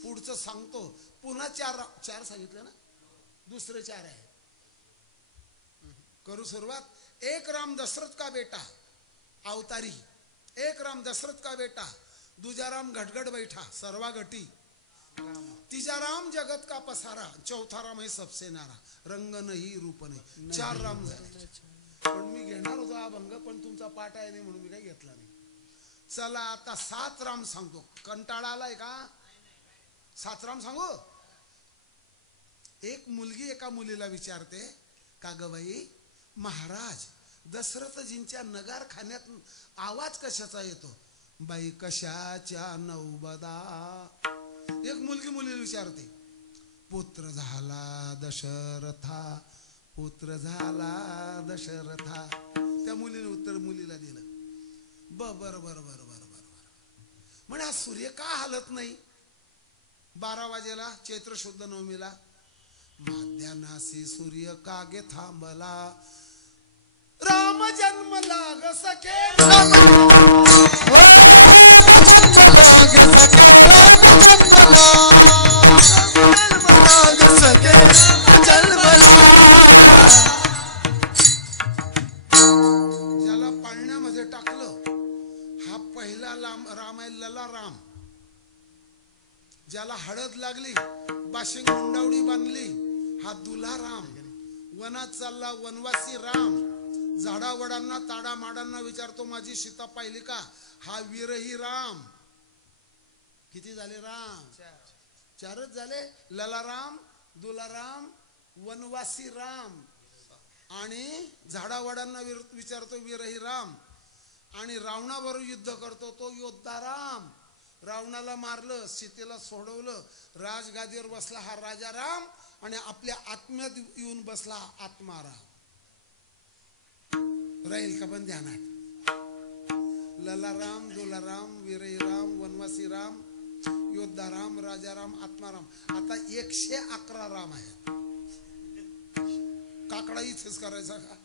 पुढचं सांगतो. पुन्हा 4 सांगितलं ना, दुसरे 4 आहे. करू सुरुवात. एक राम दशरथ का बेटा अवतारी, एक राम दशरथ का बेटा, दूजा राम घटघट बैठा सर्वा घटी, तीजा राम जगत का पसारा, चौथा राम है सबसे नारा, रंग नाही रूप नाही. 4 राम झाले. पण मी घेणार होतो अभंग, पण तुमचा पाठ आहे नाही म्हणून मी काही घेतला नाही. चला आता 7 राम सांगतो. कंटाळा आलाय का? 7 राम सांगू. एक मुलगी एका मुलीला विचारते, का ग बाई, महाराज दशरथजींच्या नगारखान्यात आवाज कशाचा येतो? बाई कशाच्या नौबदा. एक मुलगी मुलीला विचारते. पुत्र झाला दशरथा, पुत्र झाला दशरथा. त्या मुलीने उत्तर मुलीला दिलं. बर बर बर बर बर बर म्हणे, हा सूर्य का हलत नाही 12 वाजेला चैत्र शुद्ध नवमीला? माध्यानासी सूर्य कागे थांबला, राम जन्मला ग सखे, ज्याला पाळण्यामध्ये टाकलं हा पहिला राम आहे, लला राम. ज्याला हळद लागली, बाशिंग मुंडावडी बांधली, हा दुला राम. वनात चालला वनवासी राम, झाडावडांना ताडा माडांना विचारतो माझी सीता पाहिली का, हा वीरही राम. किती झाले राम? 4च झाले. ललाराम, दुलाराम, वनवासी राम आणि झाडावडांना विचारतो वीरही राम. आणि रावणाबरोबर युद्ध करतो तो योद्धा राम. रावणाला मारलं, सीतेला सोडवलं, राजगादीवर बसला हा राजा राम, आणि आपल्या आत्म्यात येऊन बसला आत्माराम. राहील का पण ध्यानात? ललाराम, दुलाराम, वीरही राम, वनवासी राम, योद्धा राम, राजा राम, आत्माराम. आता 111 राम आहेत. काकडा इथेच करायचा का?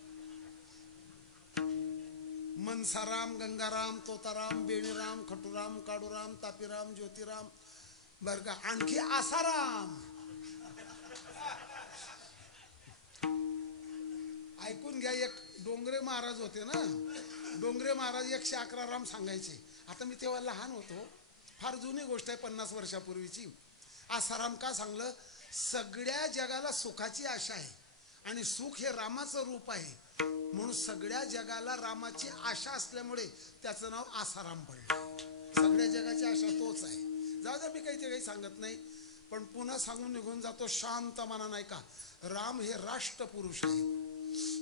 मनसाराम, गंगाराम, तोताराम, बेणीराम, खटुराम, काडूराम, तापीराम, ज्योतिराम, बर का. आणखी आसाराम. ऐकून घ्या. एक डोंगरे महाराज होते ना, डोंगरे महाराज 111 राम सांगायचे. आता मी तेव्हा लहान होतो, फार जुनी गोष्ट आहे, 50 वर्षापूर्वीची. आसाराम का सांगलं? सगळ्या जगाला सुखाची आशा आहे आणि सुख हे रामाचं रूप आहे, म्हणून सगळ्या जगाला रामाची आशा असल्यामुळे त्याचं नाव आसाराम पडलं. सगळ्या जगाची आशा तोच आहे. जाऊ द्या, मी काही सांगत नाही, पण पुन्हा सांगून निघून जातो शांत मना. नाही का, राम हे राष्ट्रपुरुष आहेत.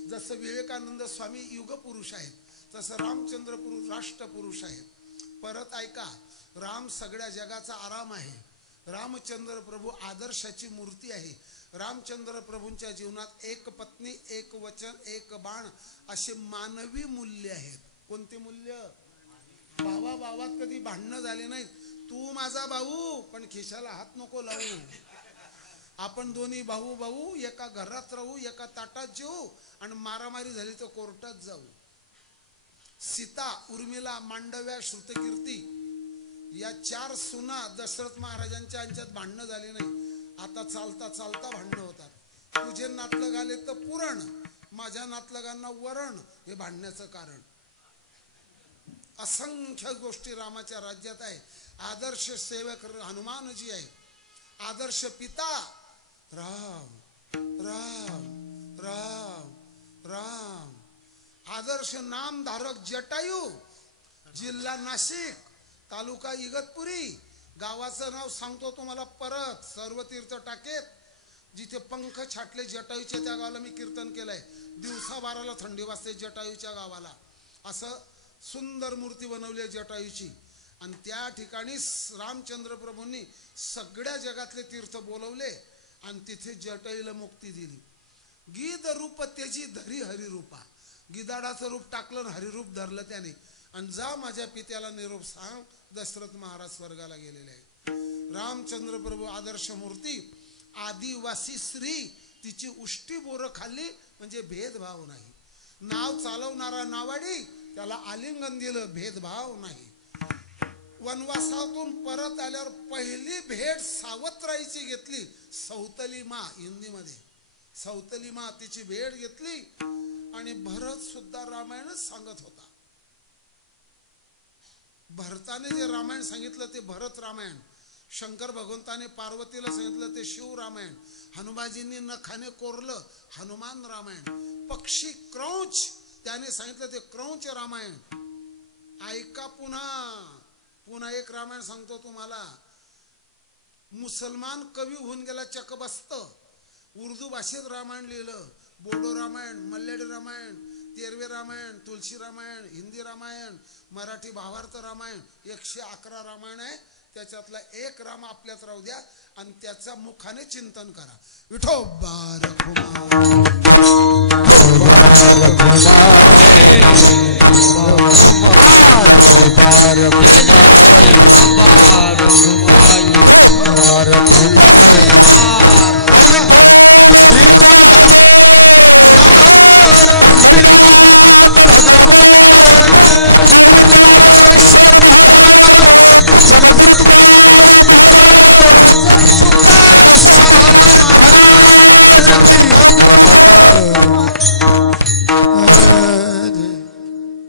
जसं विवेकानंद स्वामी युग पुरुष आहेत, तसं रामचंद्र राष्ट्रपुरुष आहेत. परत ऐका, राम सगळ्या जगाचा आराम आहे. रामचंद्र प्रभू आदर्शाची मूर्ती आहे. रामचंद्र प्रभूंच्या जीवनात एक पत्नी, एक वचन, एक बाण असे मानवी मूल्य आहेत. कोणते मूल्य? भावाभावात कधी भांडणं झाले नाहीत. तू माझा भाऊ, पण खिशाला हात नको लावू. आपण दोन्ही भाऊ भाऊ एका घरात राहू, एका ताटात जेवू, आणि मारामारी झाली तर कोर्टात जाऊ. सीता, उर्मिला, मांडव्या, श्रुतकीर्ती या 4 सुना दशरथ महाराजांच्या यांच्यात भांडणं झाली नाही. आता चालता चालता भांडणं होतात. तुझे नातलग आले तर पुरण, माझ्या नातलगांना वरण, हे भांडण्याचं कारण. असंख्य गोष्टी रामाच्या राज्यात आहे. आदर्श सेवक हनुमानजी आहे. आदर्श पिता राम राम राम राम. आदर्श नामधारक जटायू, जिल्हा नाशिक, तालुका इगतपुरी. गावाचं नाव सांगतो तुम्हाला परत, सर्व तीर्थ टाकेत. जिथे पंख छाटले जटायूच्या त्या गावाला मी कीर्तन केलंय. दिवसा 12ला थंडी वाजते जटायूच्या गावाला. असं सुंदर मूर्ती बनवली आहे जटायूची. आणि त्या ठिकाणी रामचंद्र प्रभूंनी सगळ्या जगातले तीर्थ बोलवले आणि तिथे जटायूला मुक्ती दिली. गीध रूप त्याची धरी हरिरूपा. गिधाडाचं रूप टाकलं आणि हरिरूप धरलं त्याने. आणि जा माझ्या पित्याला निरोप सांग, दशरथ महाराज स्वर्गाला गेलेले आहे. रामचंद्र प्रभू आदर्श मूर्ती, आदिवासी स्त्री, तिची उष्टी बोरं खाल्ली म्हणजे भेदभाव नाही. नाव चालवणारा नावाडी, त्याला आलिंगन दिलं, भेदभाव नाही. वनवासातून परत आल्यावर पहिली भेट सावत्राईची घेतली. सौतली मा हिंदीमध्ये सौतली मा, तिची भेट घेतली. आणि भरत सुद्धा रामायणच सांगत होता. भरताने जे रामायण सांगितलं ते भरत रामायण. शंकर भगवंताने पार्वतीला सांगितलं ते शिव रामायण. हनुमानजींनी नखाने कोरलं हनुमान रामायण. पक्षी क्रौंच त्याने सांगितलं ते क्रौंच रामायण. ऐका पुन्हा एक रामायण सांगतो तुम्हाला. मुसलमान कवी होऊन गेला चकबस्त. उर्दू भाषेत रामायण लिहिलं. बोडो रामायण, मल्याळी रामायण, तेरवे रामायण, तुलसी रामायण, हिंदी रामायण, मराठी भावार्थ रामायण, 111 रामायण आहे. त्याच्यातला एक राम आपल्यात राहू द्या आणि त्याच्या मुखाने चिंतन करा. विठोबा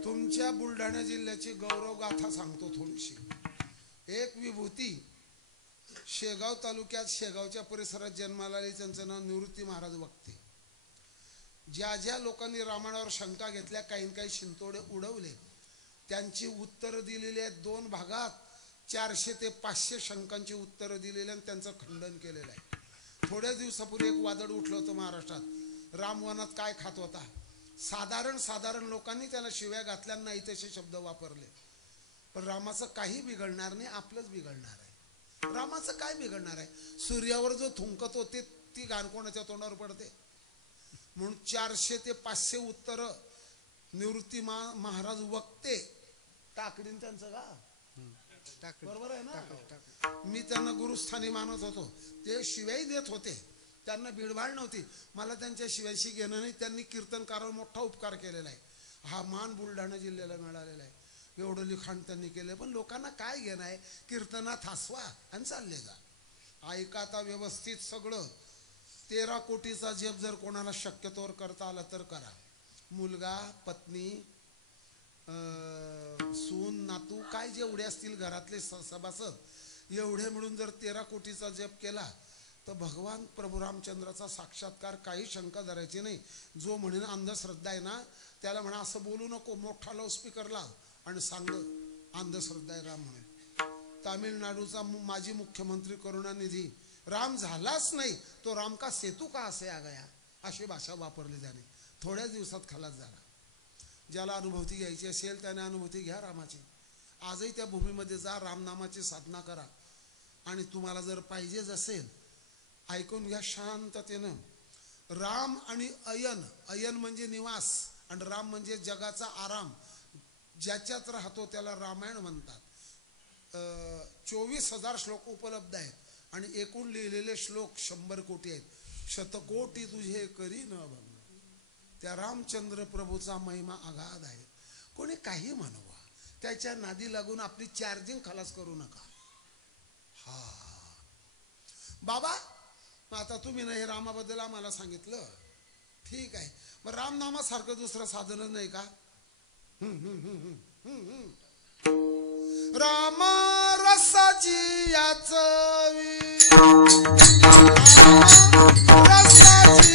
तुमच्या बुलढाणा जिल्ह्याची गौरव गाथा सांगतो थोडीशी. एक विभूती शेगाव तालुक्यात शेगावच्या परिसरात जन्माला आली. त्यांचं नाव निवृत्ती महाराज वक्ते. ज्या ज्या लोकांनी रामायणावर शंका घेतल्या, काही शिंतोडे उडवले, त्यांची उत्तरं दिलेली आहेत. 2 भागात 400 ते 500 शंकांची उत्तरं दिलेली आणि त्यांचं खंडन केलेलं आहे. थोड्या दिवसापूर्वी एक वादळ उठलं होतं महाराष्ट्रात. रामवनात काय खात होता. साधारण लोकांनी त्याला शिव्या घातल्या, नाही तसे शब्द वापरले. पण रामाचं काही बिघडणार नाही, आपलंच बिघडणार आहे. रामाचं काय बिघडणार आहे. सूर्यावर जो थुंकतो ते ती घाण कोणाच्या तोंडावर पडते. म्हणून 400 ते 500 उत्तर निवृत्ती महाराज वक्ते टाकडीन त्यांचं का बरोबर आहे ना. मी त्यांना गुरुस्थानी मानत होतो. ते शिव्याही देत होते, त्यांना बिडबाड नव्हती. मला त्यांच्या शिव्याशी घेणं नाही. त्यांनी कीर्तनकारावर मोठा उपकार केलेला आहे. हा मान बुलढाणा जिल्ह्याला मिळालेला आहे. एवढं लिखाण त्यांनी केलं. पण लोकांना काय घेणं आहे. कीर्तनात हसवा आणि चालले जा. ऐका आता व्यवस्थित सगळं. 13 कोटीचा जप जर कोणाला शक्यतोवर करता आला तर करा. मुलगा, पत्नी, सून, नातू, काय जेवढे असतील घरातले सभासद, एवढे मिळून जर 13 कोटीचा जप केला तर भगवान प्रभू रामचंद्राचा साक्षात्कार. काही शंका धरायची नाही. जो म्हणेन अंधश्रद्धा आहे ना, त्याला म्हणा असं बोलू नको, मोठा लाऊडस्पीकर लाव आणि सांग अंधश्रद्धा आहे राम म्हणून. तामिळनाडूचा माजी मुख्यमंत्री करुणानिधी, राम झालाच नाही तो राम का सेतू का असे आ गया, अशी भाषा वापरली त्याने. थोड्याच दिवसात खलास झाला. ज्याला अनुभूती घ्यायची असेल त्याने अनुभूती घ्या रामाची. आजही त्या भूमीमध्ये जा, रामनामाची साधना करा. आणि तुम्हाला जर पाहिजेच असेल, ऐकून घ्या शांततेनं. राम आणि अयन म्हणजे निवास आणि राम म्हणजे जगाचा आराम. ज्याच्यात राहतो त्याला रामायण म्हणतात. 24,000 श्लोक उपलब्ध आहेत आणि एकूण लिहिलेले श्लोक 100 कोटी आहेत. शतकोटी तुझे करी न भंग. त्या रामचंद्र प्रभूचा महिमा अगाध आहे. कोणी काही म्हणवा, त्याच्या नादी लागून आपली चार्जिंग खलास करू नका. हा बाबा, आता तुम्ही नाही रामाबद्दल आम्हाला सांगितलं, ठीक आहे. मग रामनामासारखं दुसरं साधनच नाही का. राम रसाची याचवी, रसाची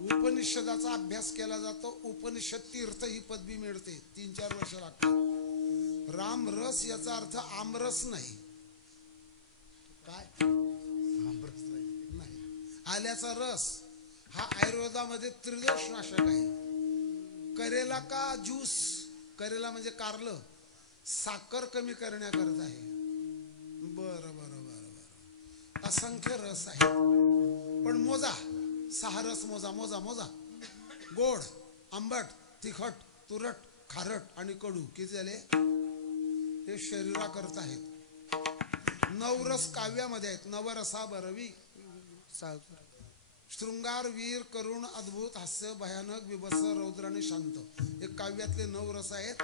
उपनिषदाचा अभ्यास केला जातो. उपनिषद तीर्थ ही पदवी मिळते. 3-4 वर्ष लागतात. राम रस याचा अर्थ आमरस नाही. काय आमरस नाही, आल्याचा रस हा आयुर्वेदामध्ये त्रिदोष नाशक आहे. करेला का ज्यूस, करेला म्हणजे कारलं, साखर कमी करण्याकरता आहे. बरं बरं बरं बरं, असंख्य रस आहे. पण मोजा, 6 रस मोजा मोजा मोजा. गोड, आंबट, तिखट, तुरट, खारट आणि कडू किती झाले? हे शरीराकरता आहेत. 9 रस काव्यामध्ये आहेत. नवरसा बरवी, शृंगार, वीर, करुण, अद्भुत, हास्य, भयानक, विभत्स, रौद्र आणि शांत. हे काव्यातले 9 रस आहेत.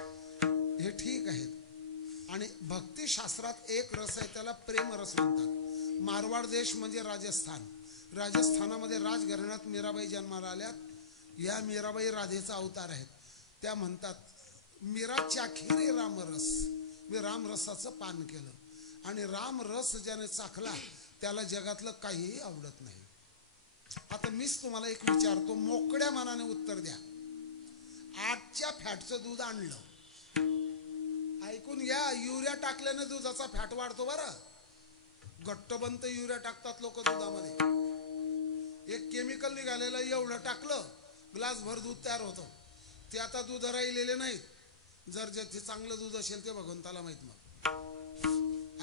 हे ठीक आहेत. आणि भक्तिशास्त्रात एक रस आहे, त्याला प्रेम रस म्हणतात. मारवाड देश म्हणजे राजस्थान. राजस्थानामध्ये राजघराण्यात मीराबाई जन्माला आल्यात. या मीराबाई राधेचा अवतार आहेत. त्या म्हणतात, मीरा चाखी रे रामरस, मी रामरसाचं पान केलं. आणि रामरस ज्याने चाखला त्याला जगातलं काहीही आवडत नाही. आता मीच तुम्हाला एक विचारतो, मोकळ्या मनाने उत्तर द्या. 8च्या फॅटचं दूध आणलं, ऐकून घ्या. युरिया टाकल्याने दुधाचा फॅट वाढतो बरं. घट्ट बनत युरिया टाकतात लोक दुधामध्ये. एक केमिकल निघालेलं, एवढं टाकलं ग्लासभर दूध तयार होतं. ते आता दूध राहिलेले नाहीत. जर जे चांगलं दूध असेल ते भगवंताला माहित. मग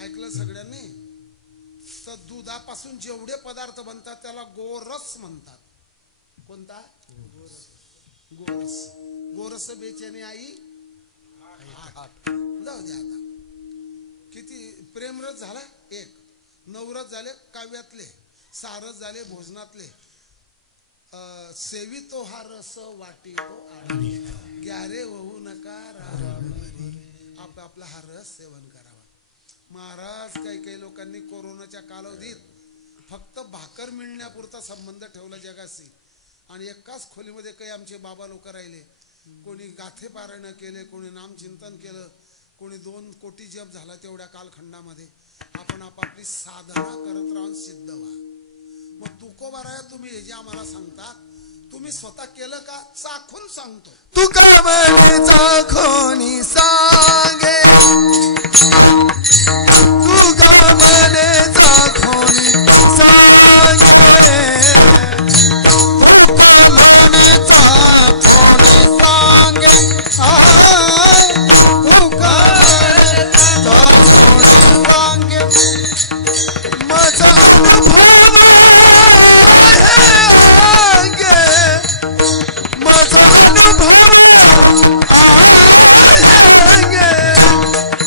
ऐकलं सगळ्यांनी? तर दुधापासून जेवढे पदार्थ बनतात त्याला गोरस म्हणतात. कोणता? गोरस. गोरस बेचेने आई 8. जाऊ द्या आता. किती प्रेमरस झाला? 1. 9 रस झाले काव्यातले, 6 रस झाले भोजनातले. सेवितो हा रस वाटी तो ग्यारे होऊ नका, आपला हा रस सेवन करावा. महाराज, काही लोकांनी कोरोनाच्या कालावधीत फक्त भाकर मिळण्यापुरता संबंध ठेवला जगाशी. आणि एकाच खोलीमध्ये काही आमचे बाबा लोक राहिले. कोणी गाथे पारायण केले, कोणी नामचिंतन केलं, कोणी 2 कोटी जप झाला तेवढ्या कालखंडामध्ये. आपण आपापली साधना करत राहून सिद्ध व्हा. मग तुकोबाराया, तुम्ही हे जे आम्हाला सांगतात, तुम्ही स्वतः केलं का? चाखून सांगतो. तुका म्हणे चाखोनी सांगे, तुका म्हणे चाखोनी सांगे, तुका म्हणे चाखोनी सांगे, तुका म्हणे चाखोनी सांगे. माझा अनुभव आहे, माझा अनुभव आहे,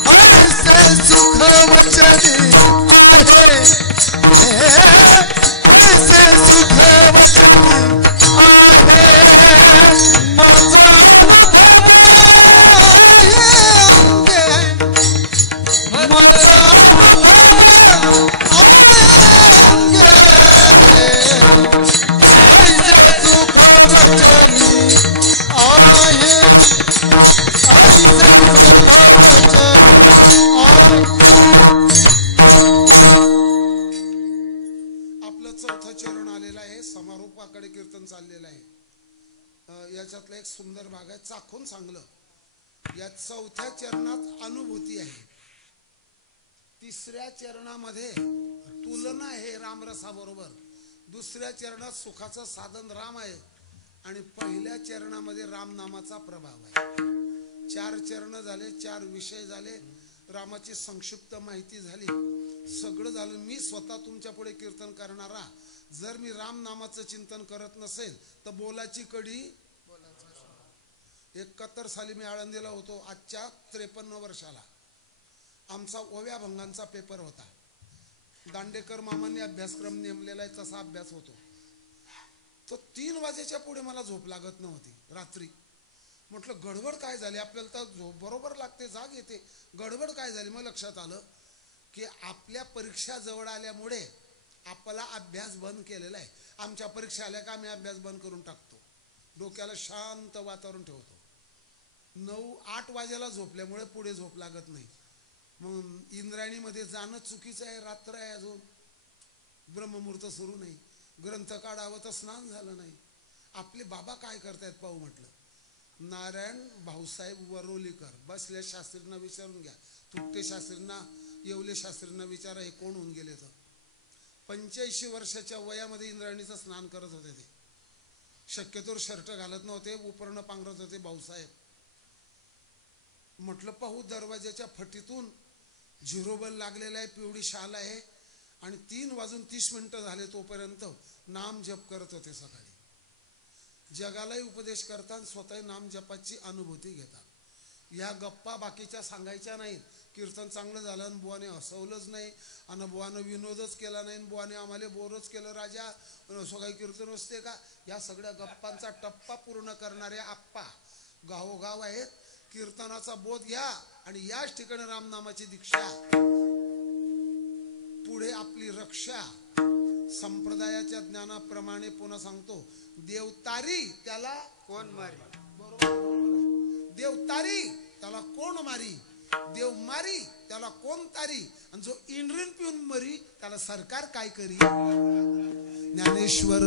ऐसे सुख वचनी आहे, ऐसे सुख वचनी आहे. माझा आपलं 4थं चरण आलेलं आहे. समारोपाकडे कीर्तन चाललेलं आहे. याच्यातला एक सुंदर भाग आहे, चाखून सांगलं. या 4थ्या चरणात अनुभूती आहे. 3ऱ्या चरणामध्ये तुलना आहे रामरसाबरोबर. 2ऱ्या चरणात सुखाचं साधन राम आहे. आणि 1ल्या चरणामध्ये रामनामाचा प्रभाव आहे. 4 चरण झाले, 4 विषय झाले, रामाची संक्षिप्त माहिती झाली, सगळं झालं. मी स्वतः तुमच्या पुढे कीर्तन करणारा जर मी रामनामाचं चिंतन करत नसेल तर बोलाची कडी. 71 साली मी आळंदीला होतो. आजच्या 53 वर्षाला आमचा ओव्या भंगांचा पेपर होता. दांडेकर मामांनी अभ्यासक्रम नेमलेला आहे तसा अभ्यास होतो. तो 3 वाजेच्या पुढे मला झोप लागत नव्हती रात्री. म्हटलं गडबड काय झाली, आपल्याला तर झोप बरोबर लागते, जाग येते, गडबड काय झाली. मग लक्षात आलं की आपल्या परीक्षा जवळ आल्यामुळे आपला अभ्यास बंद केलेला आहे. आमच्या परीक्षा आल्या का आम्ही अभ्यास बंद करून टाकतो, डोक्याला शांत वातावरण ठेवतो. 9-8 वाजेला झोपल्यामुळे पुढे झोप लागत नाही. मग इंद्रायणीमध्ये जाणं चुकीचं आहे. रात्र आहे, अजून ब्रह्ममुहूर्त सुरू नाही. ग्रंथ काढावं तर स्नान झालं नाही. आपले बाबा काय करतायत पाहू म्हटलं. नारायण भाऊसाहेब वरोलीकर बसल्या शास्त्रींना विचारून घ्या, तुट्टे शास्त्रींना, येवले शास्त्रींना विचारा हे कोण होऊन गेले. तर 85 वर्षाच्या वयामध्ये इंद्रायणीचं स्नान करत होते ते. शक्यतोवर शर्ट घालत नव्हते, उपरणं पांघरत होते भाऊसाहेब. म्हटलं पाहू दरवाजाच्या फटीतून झिरोबल लागलेला आहे, पिवळी शाल आहे आणि 3:30 झाले तोपर्यंत नाम जप करत होते. सकाळी जगालाही उपदेश करतात, स्वतः नाम जपाची अनुभूती घेतात. या गप्पा बाकीच्या सांगायच्या नाहीत. कीर्तन चांगलं झालं आणि बुवाने हसवलंच नाही आणि बुवानं विनोदच केला नाही, बुवाने आम्हाला बोरच केलं, राजा सगळं कीर्तन असते का. या सगळ्या गप्पांचा टप्पा पूर्ण करणारे आप्पा गावोगाव आहेत. कीर्तनाचा बोध घ्या आणि याच ठिकाणी रामनामाची दीक्षा, पुढे आपली रक्षा. संप्रदायाच्या ज्ञानाप्रमाणे पुन्हा सांगतो, देवतारी त्याला कोण मारी. बरोबर, देवतारी त्याला कोण मारी, देव मारी त्याला कोण तारी, आणि जो इंद्रिन पिऊन मरी त्याला सरकार काय करी. ज्ञानेश्वर